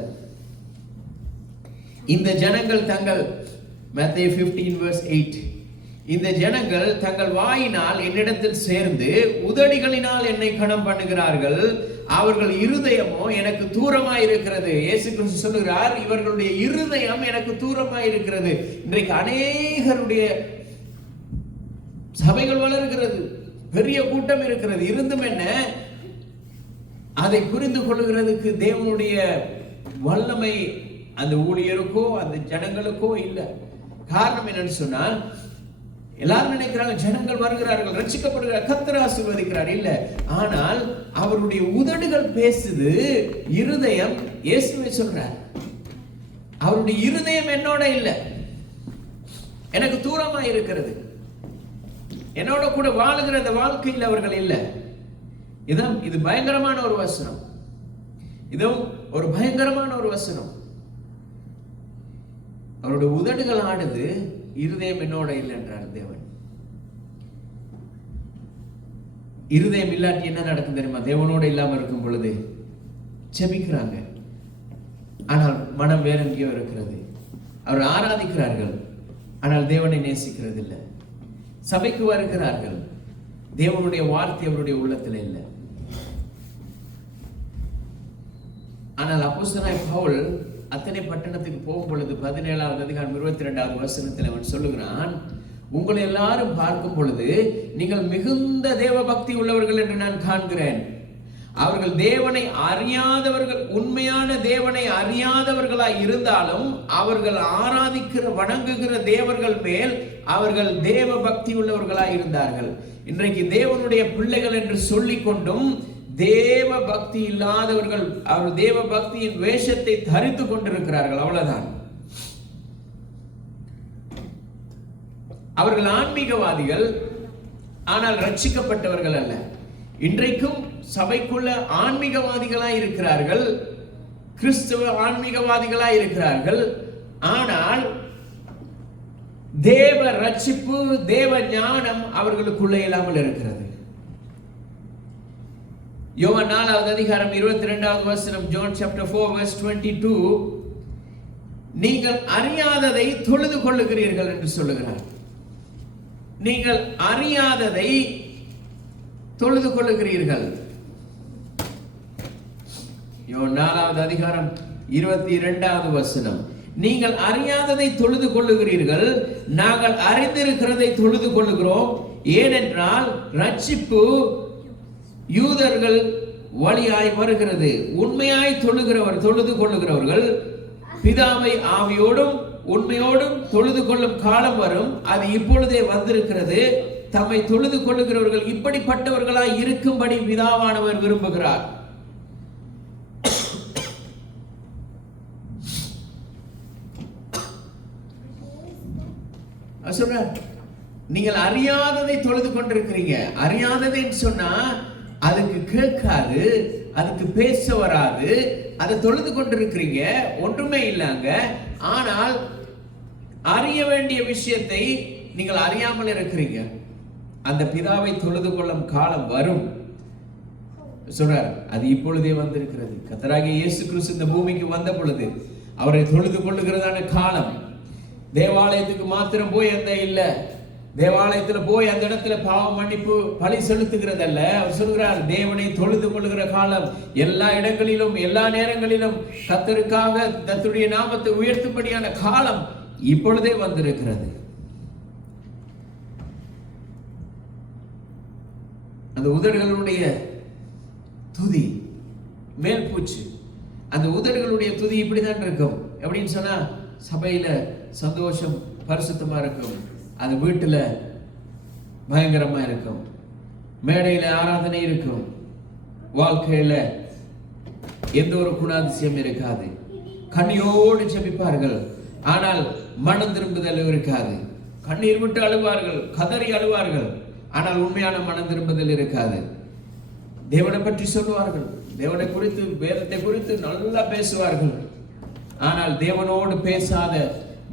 இந்த ஜனங்கள் தங்கள், மத்தேயு 15:8, இந்த ஜனங்கள் தங்கள் வாயினால் என்னிடத்தில் சேர்ந்து உதடுகளினால் என்னை கனம் பண்ணுகிறார்கள், அவர்கள் இருதயமோ எனக்கு தூரமாய் இருக்கிறது. இயேசு கிறிஸ்து சொல்லுகிறார், இவர்களுடைய இருதயம் எனக்கு தூரமாய் இருக்கிறது. இன்றைக்கு அநேகருடைய சபைகள் வளர்கிறது, பெரிய கூட்டம் இருக்கிறது, இருந்தும் என்ன, அதை புரிந்து கொள்ளுகிறதுக்கு தேவனுடைய வல்லமை அந்த ஊழியருக்கோ அந்த ஜனங்களுக்கோ இல்லை. காரணம் என்னன்னு சொன்னால், எல்லாரும் நினைக்கிறாங்க ஜனங்கள் வருகிறார்கள், ரட்சிக்கப்படுகிறார், கர்த்தர் ஆசீர்வதிக்கிறார். இல்ல, ஆனால் அவருடைய உதடுகள் பேசுது, இருதயம் இயேசுவை சொல்றார். அவருடைய இருதயம் என்னோட இல்ல, எனக்கு தூரமா இருக்கிறது, என்னோட கூட வாழுகிற அந்த வாழ்க்கையில் அவர்கள் இல்லை. இது பயங்கரமான ஒரு வசனம், இதுவும் ஒரு பயங்கரமான ஒரு வசனம். அவருடைய உதடுகள் ஆடுது, இருதயம் என்னோட இல்லை என்றார் தேவன். இருதயம் இல்லாட்டி என்ன நடக்கும் தெரியுமா? தேவனோட இல்லாம இருக்கும் பொழுது செபிக்கிறாங்க, ஆனால் மனம் வேற எங்கேயோ இருக்கிறது. அவர் ஆராதிக்கிறார்கள், ஆனால் தேவனை நேசிக்கிறது இல்லை. சபைக்கு வருகிறார்கள், தேவனுடைய வார்த்தை அவருடைய உள்ளத்தில் இல்லை. ஆனால் அப்போஸ்தலனாகிய பவுல் அத்தனை பட்டணத்துக்கு போகும் பொழுது 17வது அதிகாரம் 22வது வசனத்தில் அவன் சொல்லுகிறான், உங்களை எல்லாரும் பார்க்கும் பொழுது நீங்கள் மிகுந்த தேவ பக்தி உள்ளவர்கள் என்று நான் காண்கிறேன். அவர்கள் தேவனை அறியாதவர்கள், உண்மையான தேவனை அறியாதவர்களாய் இருந்தாலும் அவர்கள் ஆராதிக்கிற வணங்குகிற தேவர்கள் மேல் அவர்கள் தேவ பக்தி உள்ளவர்களாய் இருந்தார்கள். இன்றைக்கு தேவனுடைய பிள்ளைகள் என்று சொல்லிக் கொண்டும் தேவ பக்தி இல்லாதவர்கள் அவர் தேவ பக்தியின் வேஷத்தை தரித்து கொண்டிருக்கிறார்கள். அவ்வளவுதான். அவர்கள் ஆன்மீகவாதிகள், ஆனால் ரட்சிக்கப்பட்டவர்கள் அல்ல. இன்றைக்கும் சபைக்குள்ள ஆன்மீகவாதிகளாய் இருக்கிறார்கள், கிறிஸ்தவ ஆன்மீகவாதிகளாய் இருக்கிறார்கள். ஆனால் தேவ ரட்சிப்பு, தேவ ஞானம் அவர்களுக்குள்ளே இல்லாமல் இருக்கிறது. யோவான் 4வது அதிகாரம் 22வது வசனம், ஜான் சாப்டர் 4 verse 22, நீங்கள் அறியாததை தொழுது கொள்ளுகிறீர்கள் என்று சொல்லுகிறார். நீங்கள் அறியாததை தொழுது கொள்ளுகிறீர்கள். யோவான் 4வது அதிகாரம் 22வது வசனம், நீங்கள் அறியாததை தொழுது கொள்ளுகிறீர்கள், நாங்கள் அறிந்திருக்கிறதை தொழுது கொள்ளுகிறோம். ஏனென்றால் ரட்சிப்பு யூதர்கள் வழியாய் வருகிறது. உண்மையாய் தொழுது கொள்ளுகிறவர்கள் பிதாவை ஆவியோடும் உண்மையோடும் தொழுது கொள்ளும் காலம் வரும், அது இப்பொழுதே வந்திருக்கிறது. தம்மை தொழுது கொள்ளுகிறவர்கள் இப்படிப்பட்டவர்களாய் இருக்கும்படி பிதாவானவர் விரும்புகிறார். சொல்றார், நீங்கள் அறியாததை தொழுது கொண்டிருக்கிறீங்க. அறியாததைன்னு சொன்னா அதுக்கு கேட்காது, அதுக்கு பேச வராது, அதை தொழுது கொண்டிருக்கிறீங்க, ஒன்றுமே இல்லைங்க. ஆனால் அறிய வேண்டிய விஷயத்தை நீங்கள் அறியாமல் இருக்கிறீங்க. அந்த பிதாவை தொழுது கொள்ளும் காலம் வரும் சொல்றார், அது இப்பொழுதே வந்திருக்கிறது. கர்த்தராகிய இயேசு கிறிஸ்து இந்த பூமிக்கு வந்த பொழுது அவரை தொழுது கொள்ளுகிறதான காலம். தேவாலயத்துக்கு மாத்திரம் போய் அந்த இல்ல, தேவாலயத்துல போய் அந்த இடத்துல பாவ மன்னிப்பு பலி செலுத்துகிறதல்ல. அவர் சொல்கிறார், தேவனை தொழுது கொள்ளுகிற காலம், எல்லா இடங்களிலும் எல்லா நேரங்களிலும் கர்த்தருக்காக தன்னுடைய நாமத்தை உயர்த்தும்படியான காலம் இப்பொழுதே வந்திருக்கிறது. அந்த உதடுகளுடைய துதி மேல் பூச்சு, அந்த உதடுகளுடைய துதி இப்படிதான் இருக்கும். எப்படின்னு சொன்னா, சபையில சந்தோஷம் பரிசுத்தமா இருக்கும், அது வீட்டுல பயங்கரமா இருக்கும், மேடையில ஆராதனை இருக்கும், வாழ்க்கையில எந்த ஒரு குணாதிசயம் இருக்காது. கண்ணீரோடு ஜெபிப்பார்கள், ஆனால் மனம் திரும்புதல் இருக்காது. கண்ணீர் விட்டு அழுவார்கள், கதறி அழுவார்கள், ஆனால் உண்மையான மனம் திரும்புதல் இருக்காது. தேவனை பற்றி சொல்லுவார்கள், தேவனை குறித்து வேதத்தை குறித்து நல்லா பேசுவார்கள், ஆனால் தேவனோடு பேசாத,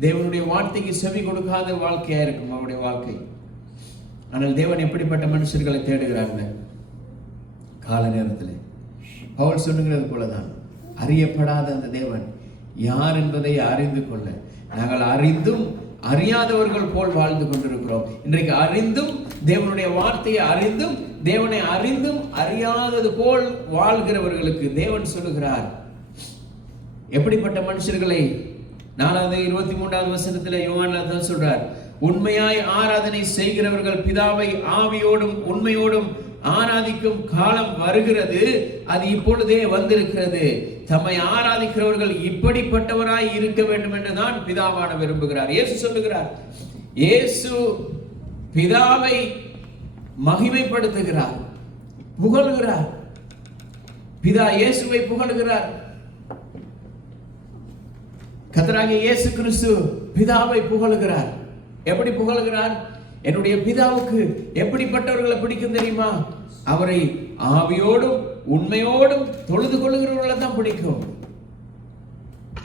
தேவனுடைய வார்த்தைக்கு செவி கொடுக்காத வாழ்க்கையா இருக்கும் அவருடைய வாழ்க்கை. ஆனால் தேவன் எப்படிப்பட்ட மனுஷர்களை தேடுகிறார்கள் கால நேரத்தில். பவுல் சொல்லுகிறது போலதான், அறியப்படாத அந்த தேவன் யார் என்பதை அறிந்து கொள்ள, நாங்கள் அறிந்தும் அறியாதவர்கள் போல் வாழ்ந்து கொண்டிருக்கிறோம். இன்றைக்கு அறிந்தும் தேவனுடைய வார்த்தையை அறிந்தும் தேவனை அறிந்தும் அறியாதது போல் வாழ்கிறவர்களுக்கு தேவன் சொல்லுகிறார், எப்படிப்பட்ட மனுஷர்களை 4:23 வசனத்துல யோவான் தான் சொல்றார், உண்மையாய் ஆராதனை செய்கிறவர்கள் பிதாவை ஆவியோடும் உண்மையோடும் ஆராதிக்கும் காலம் வருகிறது, அது இப்பொழுதே வந்திருக்கிறது. தம்மை ஆராதிக்கிறவர்கள் இப்படிப்பட்டவராய் இருக்க வேண்டும் என்று தான் பிதாவான விரும்புகிறார். இயேசு சொல்லுகிறார், இயேசு பிதாவை மகிமைப்படுத்துகிறார், புகழ்கிறார். பிதா இயேசுவை புகழ்கிறார். கர்த்தராகிய இயேசு கிறிஸ்து பிதாவை புகழ்கிறார். எப்படி புகழ்கிறார்? என்னுடைய பிதாவுக்கு எப்படிப்பட்டவர்களை பிடிக்கும் தெரியுமா? அவரை ஆவியோடும் உண்மையோடும் தொழுது கொள்ளுகிறவர்களை தான் பிடிக்கும்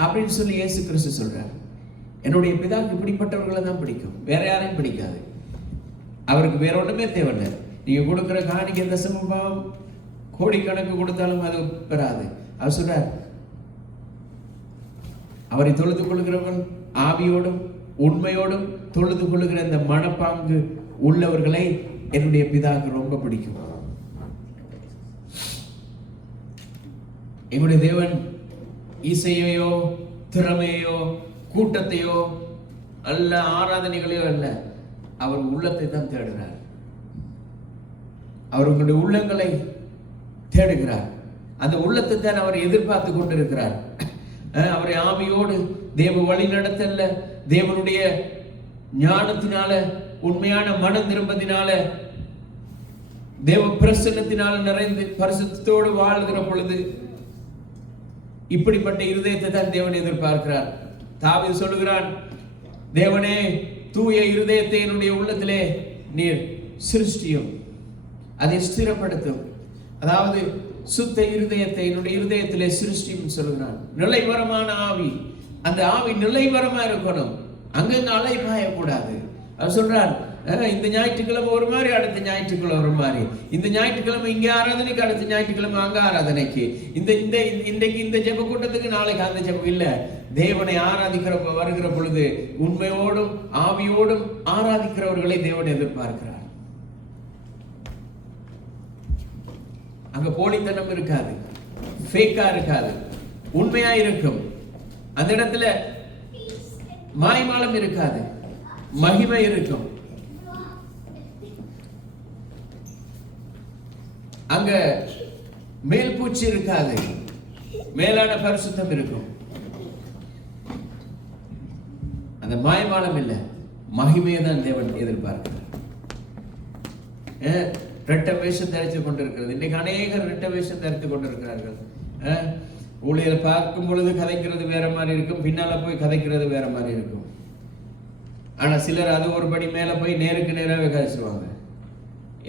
அப்படின்னு சொல்லி இயேசு கிறிஸ்து சொல்றார். என்னுடைய பிதாவுக்கு இப்படிப்பட்டவர்களை தான் பிடிக்கும், வேற யாரையும் பிடிக்காது. அவருக்கு வேற ஒண்ணுமே தேவையில்லை. நீங்க கொடுக்கிற காணிக்கை தசமபாவம் கோடிக்கணக்கு கொடுத்தாலும் அது பெறாது. அவர் சொல்றார், அவரை தொழுது கொள்ளுகிறவர்கள் ஆவியோடும் உண்மையோடும் தொழுது கொள்ளுகிற இந்த மனப்பாங்கு உள்ளவர்களை என்னுடைய பிதாவுக்கு ரொம்ப பிடிக்கும். எங்களுடைய தேவன் இசையையோ திறமையோ கூட்டத்தையோ அல்ல, ஆராதனைகளையோ அல்ல, அவர் உள்ளத்தை தான் தேடுகிறார். அவர் உங்களுடைய உள்ளங்களை தேடுகிறார். அந்த உள்ளத்தை தான் அவர் எதிர்பார்த்து கொண்டிருக்கிறார். அவரை ஆவியோடு தேவ வழி நடத்தல, தேவனுடைய ஞானத்தினால உண்மையான மனம் திரும்பதினால தேவ பிரசன்னத்தினால நிறைந்து பரிசுத்தோடு வாழ்கிற பொழுது இப்படிப்பட்ட இருதயத்தை தான் தேவன் எதிர்பார்க்கிறார். தாவீது சொல்லுகிறான், தேவனே தூய இருதயத்தை என்னுடைய உள்ளத்திலே நீர் சிருஷ்டியும், அதை ஸ்திரப்படுத்தும். அதாவது சுத்த இருதயத்தை என்னுடைய இருதயத்திலே சிருஷ்டியும் சொல்லுகிறான். நிலைவரமான ஆவி, அந்த ஆவி நிலைவரமா இருக்கணும், அங்கங்க அலை பாயக்கூடாது. அவர் சொல்றான், இந்த ஞாயிற்றுக்கிழமை ஒரு மாதிரி, அடுத்த ஞாயிற்றுக்கிழமை ஒரு மாதிரி, இந்த ஞாயிற்றுக்கிழமை இங்க ஆராதனைக்கு, அடுத்த ஞாயிற்றுக்கிழமை அங்க ஆராதனைக்கு, இன்றைக்கு இந்த ஜெப கூட்டத்துக்கு நாளைக்கு அந்த ஜெபம் இல்ல. தேவனை ஆராதிக்கிற வருகிற பொழுது உண்மையோடும் ஆவியோடும் ஆராதிக்கிறவர்களை தேவன் எதிர்பார்க்கிறார். அங்க போலித்தனம் இருக்காது, ஃபேக்கா இருக்காது, உண்மையா இருக்கும். அந்த இடத்துல மாய்மாலம் இருக்காது, மகிமை இருக்கும். அங்க மேல் பூச்சி இருக்காது, மேலான பரிசுத்தம் இருக்கும். அந்த மாய்மாலம் இல்ல, மகிமையை தான் தேவன் எதிர்பார்க்கிறார். ரெட்ட வேஷம் தரித்து கொண்டிருக்கிறது. இன்னைக்கு அநேகர் ரெட்ட வேஷம் தரித்து கொண்டிருக்கிறார்கள். ஊழியர் பார்க்கும் பொழுது கதைக்கிறது வேற மாதிரி இருக்கும், பின்னால போய் கதைக்கிறது வேற மாதிரி இருக்கும். ஆனா சிலர் அது ஒரு படி மேல போய் நேருக்கு நேராகவே கதைச்சுவாங்க.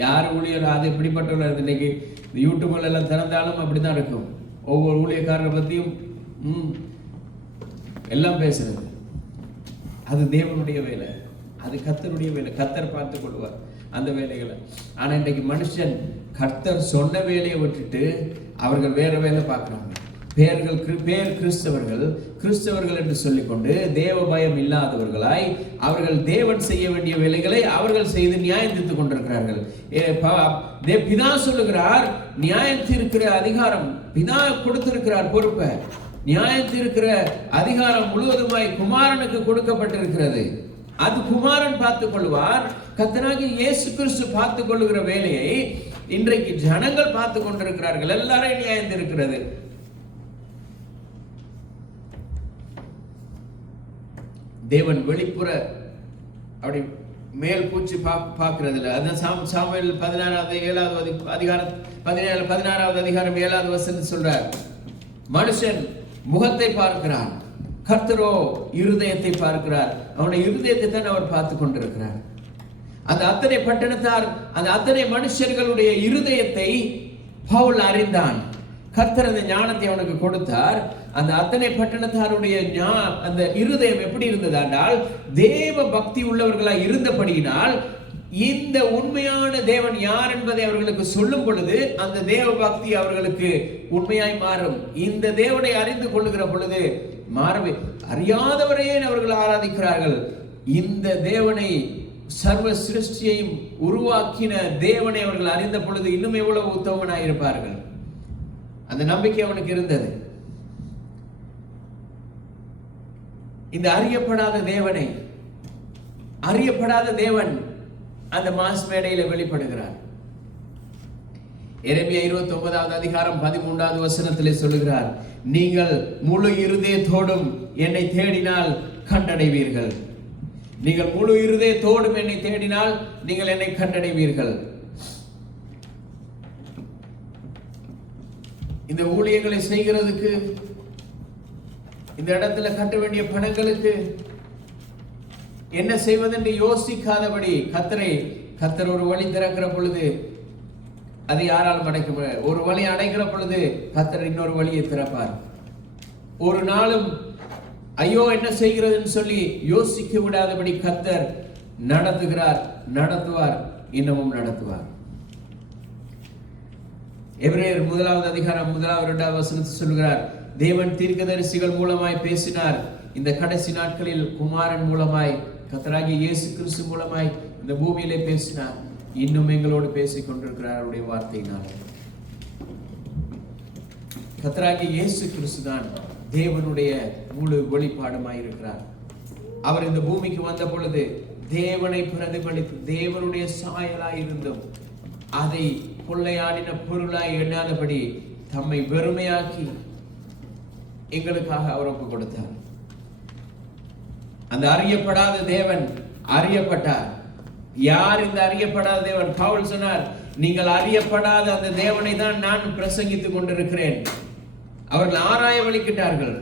யார் ஊழியர் அது எப்படிப்பட்டவர்கள்? இன்னைக்கு யூடியூப்ல எல்லாம் திறந்தாலும் அப்படிதான் இருக்கும். ஒவ்வொரு ஊழியக்காரரை பத்தியும் எல்லாம் பேசுறது. அது தேவனுடைய வேலை, அது கர்த்தருடைய வேலை. கர்த்தர் பார்த்து கொள்வார் அந்த வேலைகளை. ஆனா இன்றைக்கு மனுஷன் கர்த்தர் சொன்ன வேலையை விட்டுட்டு அவர்கள் வேற வேலை பார்க்கறாங்க. பேர் கிறிஸ்தவர்கள் என்று சொல்லிக்கொண்டு தேவ பயம் இல்லாதவர்களாய் அவர்கள் தேவன் செய்ய வேண்டிய வேலைகளை அவர்கள் செய்து நியாயம் தீர்த்துக் கொண்டிருக்கிறார்கள். பிதா சொல்லுகிறார், நியாயம் தீர்க்கிற அதிகாரம் பிதா கொடுத்திருக்கிறார் பொறுப்பை. நியாயம் தீர்க்கிற அதிகாரம் முழுவதுமாய் குமாரனுக்கு கொடுக்கப்பட்டிருக்கிறது. அது குமாரன் பார்த்துக் கொள்வார். கர்த்தராகிய இயேசு கிறிஸ்து பார்த்துக் கொள்ளுகிற வேலையை இன்றைக்கு ஜனங்கள் பார்த்துக் கொண்டிருக்கிறார்கள். எல்லாரையும் நியாயம் இருக்கிறது. தேவன் வெளிப்புற அப்படி மேல் பூச்சி பார்க்கிறது இல்லை. அதான் சாமுவேல் 16வது அதிகாரம் 7வது வசனம் சொல்றார், மனுஷன் முகத்தை பார்க்கிறான், கர்த்தரோ இருதயத்தை பார்க்கிறார். அவனுடைய இருதயத்தை தான் அவர் பார்த்து கொண்டிருக்கிறார். அந்த அத்தனை பட்டணத்தார், அந்த அத்தனை மனுஷர்களுடைய இருதயத்தை பவுல் அறிந்தான். கர்த்தர் அந்த ஞானத்தை அவனுக்கு கொடுத்தார். அந்த அத்தனை பட்டணத்தாருடைய அந்த இருதயம் எப்படி இருந்ததானால் தேவ பக்தி உள்ளவர்களாய் இருந்தபடியினால் இந்த உண்மையான தேவன் யார் என்பதை அவர்களுக்கு சொல்லும் பொழுது அந்த தேவ பக்தி அவர்களுக்கு உண்மையாய் மாறும். இந்த தேவனை அறிந்து கொள்ளுகிற பொழுது மாறவே அறியாதவரையே அவர்கள் ஆராதிக்கிறார்கள். இந்த தேவனை, சர்வ சிருஷ்டியையும் உருவாக்கின தேவனை அவர்கள் அறிந்த பொழுது இன்னும் எவ்வளவு உத்தமனாய் இருப்பார்கள். அந்த நம்பிக்கை அவனுக்கு இருந்தது. இந்த அறியப்படாத தேவன் அந்த மாஸ் மேடையில வெளிப்படுகிறார். எரேமியா 29வது அதிகாரம் 13வது வசனத்திலே சொல்லுகிறார், நீங்கள் முழு இருதயத்தோடும் என்னை தேடினால் கண்டடைவீர்கள். நீங்கள் முழு இருதயத்தோடும் என்னை தேடினால் நீங்கள் என்னை கண்டடைவீர்கள். இந்த ஊழியங்களை செய்கிறதுக்கு, இந்த இடத்துல கட்ட வேண்டிய பணங்களுக்கு என்ன செய்வதென்று யோசிக்காதபடி கர்த்தர் ஒரு வழி திறக்கிற பொழுது அதை யாராலும் அடைக்க முடியாது. ஒரு வழி அடைக்கிற பொழுது கர்த்தர் இன்னொரு வழியை திறப்பார். ஒரு நாளும் ஐயோ என்ன செய்கிறதுன்னு சொல்லி யோசிக்க விடாதபடி கர்த்தர் நடத்துவார், இன்னமும் நடத்துவார். எபிரேயர் 1வது அதிகாரம் 1வது 2வது வசனத்தை சொல்கிறார், தேவன் தீர்க்கதரிசிகள் மூலமாய் பேசினார். இந்த கடைசி நாட்களில் குமாரன் மூலமாய், கர்த்தராகிய இயேசு கிறிஸ்து மூலமாய் இந்த பூமியிலே பேசினார். இன்னும் எங்களோடு பேசிக் கொண்டிருக்கிறார் அவருடைய வார்த்தையினால். கர்த்தராகிய இயேசு கிறிஸ்து தான் தேவனுடைய முழு வெளிப்பாடுமாய் இருக்கிறார். அவர் இந்த பூமிக்கு வந்த பொழுது தேவனை பிரதிபலித்து தேவனுடைய சாயலாய் இருந்தும் அதை கொள்ளையாடின பொருளாய் எண்ணாதபடி தம்மை வெறுமையாக்கி எங்களுக்காக அவர் ஒப்பு கொடுத்தார். அந்த அறியப்படாத தேவன் அறியப்பட்டார். யார் இந்த அறியப்படாத தேவன்? பவுல் சொன்னார், நீங்கள் அறியப்படாத அந்த தேவனை தான் நான் பிரசங்கித்துக் கொண்டிருக்கிறேன். அவர்கள் ஆராய வலிக்கிட்டார்கள்,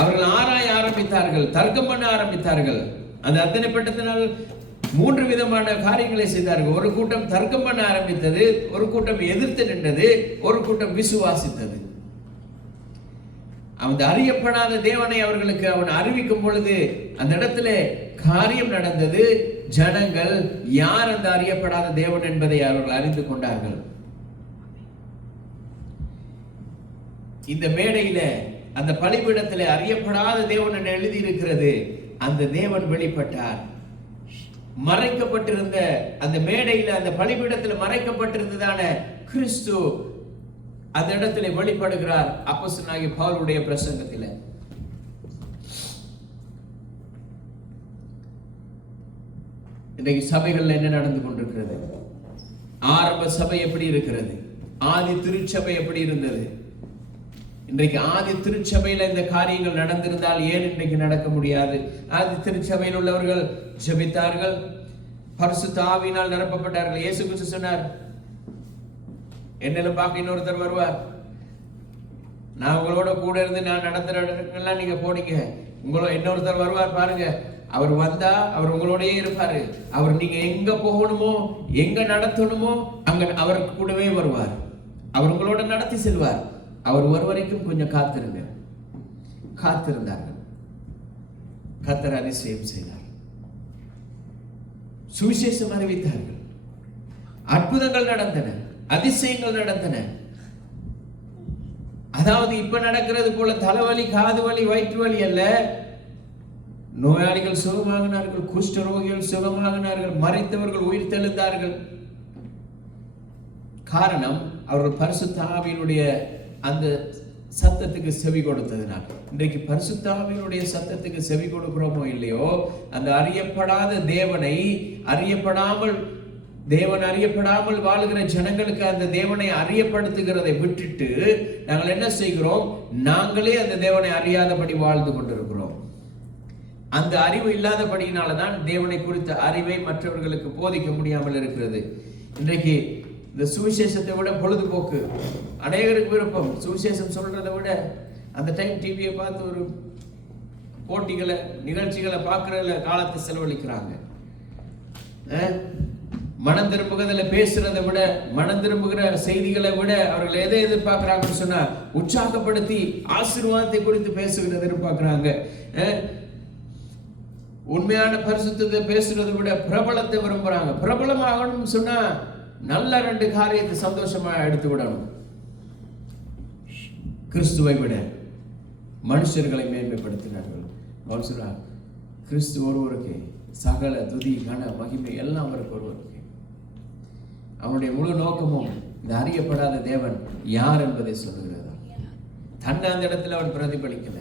அவர்கள் ஆராய ஆரம்பித்தார்கள், தர்க்கம் பண்ண ஆரம்பித்தார்கள். அந்த அத்தனை பட்டத்தினால் 3 விதமான காரியங்களை செய்தார்கள். ஒரு கூட்டம் தர்க்கம் பண்ண ஆரம்பித்தது, ஒரு கூட்டம் எதிர்த்து நின்றது, ஒரு கூட்டம் விசுவாசித்தது. அந்த அறியப்படாத தேவனை அவர்களுக்கு அவன் அறிவிக்கும் பொழுது அந்த இடத்துல காரியம் நடந்தது. ஜனங்கள் யார் அந்த அறியப்படாத தேவன் என்பதை அவர்கள் அறிந்து கொண்டார்கள். இந்த மேடையில அந்த பலிபீடத்திலே அறியப்படாத தேவன் என்று எழுதி இருக்கிறது. அந்த தேவன் வெளிப்பட்டார். மறைக்கப்பட்டிருந்த அந்த மேடையில, அந்த பலிபீடத்தில் மறைக்கப்பட்டிருந்ததான கிறிஸ்து அந்த இடத்துல வெளிப்படுகிறார். அப்போஸ்தலனாகிய பவுலுடைய பிரசங்கத்திலே இன்றைக்கு சபைகள்ல என்ன நடந்து கொண்டிருக்கிறது? ஆரம்ப சபை எப்படி இருக்கிறது? ஆதி திருச்சபை எப்படி இருந்தது? இன்றைக்கு ஆதி திருச்சபையில இந்த காரியங்கள் நடந்திருந்தால் ஏன் இன்றைக்கு நடக்க முடியாது? ஆதி திருச்சபையில் உள்ளவர்கள் ஜெபித்தார்கள், பரிசுத்த ஆவியினால் நிரப்பப்பட்டார்கள். இயேசு கிறிஸ்து சொன்னார், என்னிலும் பார்க்க இன்னொருத்தர் வருவார், நான் உங்களோட கூட இருந்து நான் நடத்துற இடங்கள்லாம் நீங்க போனீங்க, இன்னொருத்தர் வருவார் பாருங்க, அவர் வந்தா அவர் உங்களோடயே இருப்பாரு. அவர் நீங்க எங்க போகணுமோ எங்க நடத்தணுமோ அங்க அவருக்கு கூடவே வருவார். அவர் உங்களோட நடத்தி செல்வார். அவர் ஒரு வரைக்கும் கொஞ்சம் காத்திருங்க. காத்திருந்தார்கள். கர்த்தர் அதிசயம் செய்தார். சுவிசேஷம் அறிவித்தார்கள். அற்புதங்கள் நடந்தன, அதிசயங்கள் நடந்தன. அதாவது இப்ப நடக்கிறது போல தலைவலி, காது வலி, வயிற்று வலி அல்ல. நோயாளிகள் சுகமாகினார்கள், குஷ்டரோகிகள் சுகமாகினார்கள், மரித்தவர்கள் உயிர் தெழுந்தார்கள். காரணம், அவர்கள் பரிசுத்த ஆவியினுடைய அந்த சத்தத்துக்கு செவி கொடுத்ததினால். இன்றைக்கு பரிசுத்த ஆவியினுடைய சத்தத்துக்கு செவி கொடுக்கிறோமோ இல்லையோ, அந்த அறியப்படாத தேவனை தேவன் அறியப்படாமல் வாழ்கிற ஜனங்களுக்கு அந்த தேவனை அறியப்படுத்துகிறதை விட்டுட்டு நாங்கள் என்ன செய்கிறோம்? நாங்களே அந்த தேவனை அறியாதபடி வாழ்ந்து கொண்டிருக்கிறோம். அந்த அறிவு இல்லாதபடியினால்தான் தேவனை குறித்த அறிவை மற்றவர்களுக்கு போதிக்க முடியாமல் இருக்கிறது. இன்றைக்கு இந்த சுவிசேஷத்தை விட பொழுதுபோக்கு அநேகருக்கு விருப்பம். சுவிசேஷம் சொல்றதை விட அந்த டைம் டிவியை பார்த்து ஒரு போட்டிகளை, நிகழ்ச்சிகளை பார்க்கறதுல காலத்தை செலவழிக்கிறாங்க. மனம் திரும்புகிறதுல பேசுறதை விட, மனம் திரும்புகிற செய்திகளை விட அவர்கள் எதை எதிர்பார்க்கிறாங்கன்னு சொன்னா, உற்சாகப்படுத்தி ஆசீர்வாதத்தை குறித்து பேசுகிறத எதிர்பார்க்கிறாங்க. உண்மையான பரிசுத்தத்தை பேசுறதை விட பிரபலத்தை விரும்புறாங்க. பிரபலமாகணும்னு சொன்னா நல்ல 2 காரியத்தை சந்தோஷமா எடுத்து விடணும். கிறிஸ்துவை விட மனுஷர்களை மேன்மைப்படுத்தினார்கள். கிறிஸ்து ஒருவருக்கு சகல துதி கன மகிமை எல்லாம் அவருக்கு ஒருவருக்கு. அவனுடைய முழு நோக்கமும் இந்த அறியப்படாத தேவன் யார் என்பதை சொல்லுகிறதா. தன்னை அந்த இடத்துல அவன் பிரதிபலிக்கல.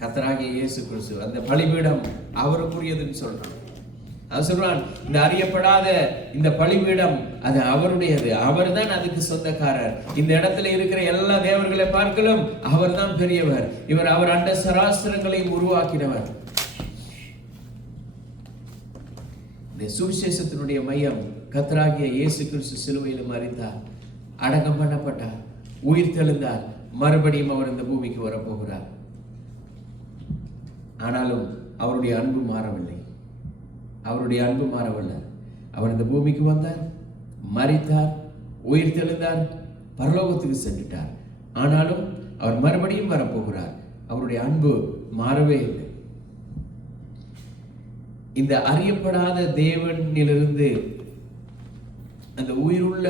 கர்த்தராகிய இயேசு கிறிஸ்து அந்த பலிபீடம் அவருக்குரியதுன்னு சொல்றான். அது சொல்றான், இந்த அறியப்படாத இந்த பலிபீடம் அது அவருடையது, அவர் தான் அதுக்கு சொந்தக்காரர். இந்த இடத்துல இருக்கிற எல்லா தேவர்களை பார்க்கலும் அவர் தான் பெரியவர். அவர் அண்ட சராசரங்களையும் உருவாக்கினவர். இந்த சுவிசேஷத்தினுடைய மையம் கர்த்தராகிய இயேசு கிறிஸ்து சிலுவையில் மரித்தார், அடக்கம் பண்ணப்பட்டார், உயிர் தெழுந்தார், மறுபடியும் அவர் இந்த பூமிக்கு வரப்போகிறார். ஆனாலும் அவருடைய அன்பு மாறவில்லை. அவருடைய அன்பு மாறவில்லை. அவர் இந்த பூமிக்கு வந்தார், மரித்தார், உயிர் தெழுந்தார், பரலோகத்துக்கு சென்றுட்டார். ஆனாலும் அவர் மறுபடியும் வரப்போகிறார். அவருடைய அன்பு மாறவே இல்லை. இந்த அறியப்படாத தேவனிலிருந்து அந்த உயிருள்ள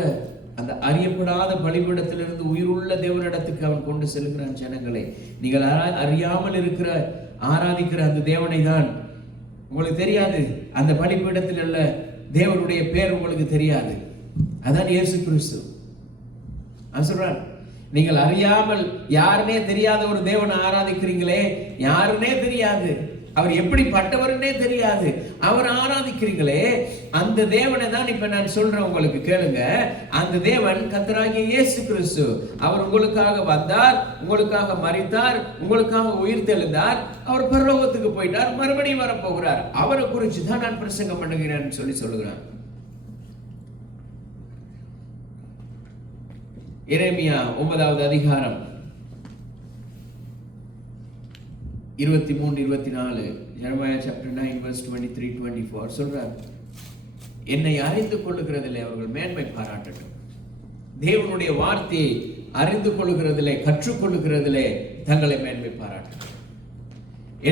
அந்த அறியப்படாத பலிபீடத்திலிருந்து உயிருள்ள தேவனிடத்துக்கு அவன் கொண்டு செல்கிறான் ஜனங்களை. நீங்கள் அறியாமல் இருக்கிற ஆராதிக்கிற அந்த தேவனை தான் உங்களுக்கு தெரியாது. அந்த பலிபீடத்தில் உள்ள தேவனுடைய பேர் உங்களுக்கு தெரியாது. அதான் இயேசு கிறிஸ்து. சொல்றான், நீங்கள் அறியாமல் யாருனே தெரியாத ஒரு தேவனை ஆராதிக்கிறீங்களே, யாருன்னே தெரியாது, அவர் எப்படிப்பட்டவர்னே தெரியாது, அவர் ஆராதிக்கிறீங்களே, அந்த தேவனை தான் இப்ப நான் சொல்றேன் உங்களுக்கு. கேளுங்க, அந்த தேவன் கர்த்தராகிய இயேசு கிறிஸ்து. அவர் உங்களுக்காக வந்தார், உங்களுக்காக மரித்தார், உங்களுக்காக உயிர் தெழுந்தார், அவர் பரலோகத்துக்கு போயிட்டார், மறுபடியும் வரப்போகிறார். அவரை குறித்து தான் நான் பிரசங்கம் பண்ணுகிறேன் சொல்லுகிறான். எரேமியா 9வது அதிகாரம் 23-24, Jeremiah chapter 9 verse 23-24 சொல்றார், என்னை அறிந்து கொள்ளுகிறதிலே அவர்கள் மேன்மை பாராட்டட்டும். தேவனுடைய வார்த்தையை அறிந்து கொள்ளுகிறதிலே, கற்றுக்கொள்ளுகிறதிலே தங்களை மேன்மை பாராட்டட்டும்.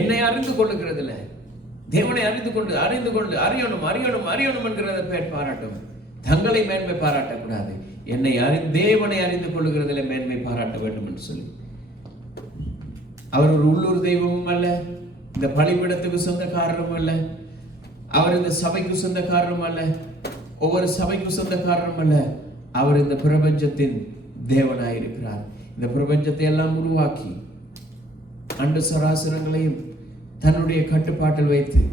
என்னை அறிந்து கொள்ளுகிறதிலே, தேவனை அறிந்து கொண்டு அறியணும் என்கிறத பேர் பாராட்டும். தங்களை மேன்மை பாராட்டக்கூடாது. தேவனை அறிந்து கொள்ளுகிறதிலே மேன்மை பாராட்ட வேண்டும் என்று சொல்லி. அவர் ஒரு உள்ளூர் தெய்வமும் அல்ல, இந்த பலிபீடத்துக்கு சொந்தக்காரரும் அல்ல, அவர் இந்த சபைக்கு சொந்தக்காரரும் அல்ல, ஒவ்வொரு சபைக்கு சொந்தக்காரரும் அல்ல. அவர் இந்த பிரபஞ்சத்தின் தேவனாயிருக்கிறார். இந்த பிரபஞ்சத்தை எல்லாம் உருவாக்கி அண்ட சராசரங்களையும் தன்னுடைய கட்டுப்பாட்டில் வைத்து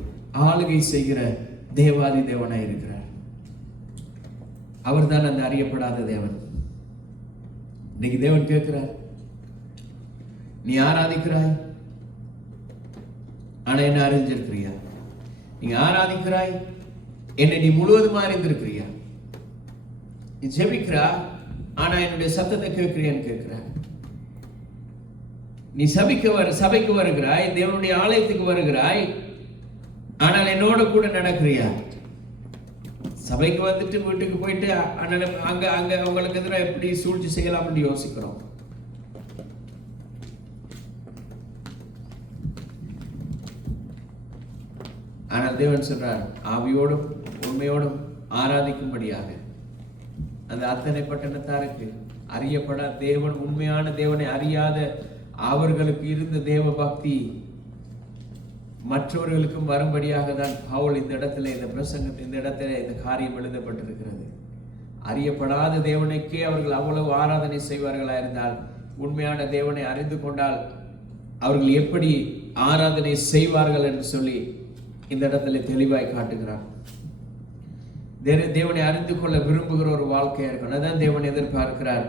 ஆளுகை செய்கிற தேவாதி தேவனாயிருக்கிறார். அவர் தான் அந்த அறியப்படாத தேவன். இன்னைக்கு தேவன் கேட்கிறார், நீ ஆராதிக்கிறாய், ஆனா என்ன அறிஞ்சிருக்கிறியா? நீங்க ஆராதிக்கிறாய், என்னை நீ முழுவதுமா அறிந்திருக்கிறியா? நீ ஜெபிக்கிறா, ஆனா என்னுடைய சத்தத்தை கேட்கிறியான்னு கேட்கிற. நீ சபைக்கு வருகிறாய், தேவனுடைய ஆலயத்துக்கு வருகிறாய், ஆனால் என்னோட கூட நடக்கிறியா? சபைக்கு வந்துட்டு வீட்டுக்கு போயிட்டு அங்க உங்களுக்கு எதிராக எப்படி சூழ்ச்சி செய்யலாம்னு யோசிக்கிறோம். ஆனால் தேவன் சொல்றார், ஆவியோடும் உண்மையோடும் ஆராதிக்கும்படியாக அந்த அத்தனை பட்டணத்தாருக்கு அறியப்பட தேவன், உண்மையான தேவனை அறியாத அவர்களுக்கு இருந்த தேவ பக்தி மற்றவர்களுக்கும் வரும்படியாக தான் பவுல் இந்த இடத்துல இந்த இடத்துல இந்த காரியம் எழுதப்பட்டிருக்கிறது. அறியப்படாத தேவனுக்கே அவர்கள் அவ்வளவு ஆராதனை செய்வார்களா இருந்தால், உண்மையான தேவனை அறிந்து கொண்டால் அவர்கள் எப்படி ஆராதனை செய்வார்கள் என்று சொல்லி இந்த இடத்துல தெளிவாய் காட்டுகிறார். தேவனை அறிந்து கொள்ள விரும்புகிற ஒரு வாழ்க்கையா இருக்கணும். அதான் தேவன் எதிர்பார்க்கிறார்.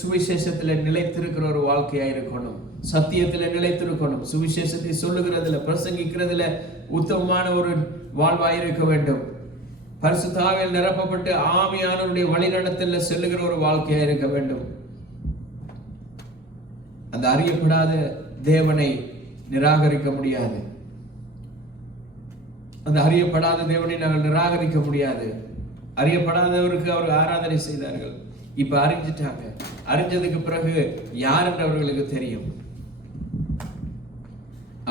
சுவிசேஷத்துல நிலைத்திருக்கிற ஒரு வாழ்க்கையா இருக்கணும், சத்தியத்துல நிலைத்திருக்கணும், சுவிசேஷத்தை சொல்லுகிறதுல பிரசங்கிக்கிறதுல உத்தமமான ஒரு வாழ்வாயிருக்க வேண்டும், பரிசுத்த ஆவியால் நிரப்பப்பட்டு ஆவியானவருடைய வழிநடத்தல செல்லுகிற ஒரு வாழ்க்கையா இருக்க வேண்டும். அந்த அறியப்படாத தேவனை நிராகரிக்க முடியாது. அந்த அறியப்படாத தேவனை நாங்கள் நிராகரிக்க முடியாது. அறியப்படாதவருக்கு அவர் ஆராதனை செய்தார்கள், இப்ப அறிஞ்சிட்டாங்க. அறிஞ்சதுக்கு பிறகு யார் என்று அவர்களுக்கு தெரியும்.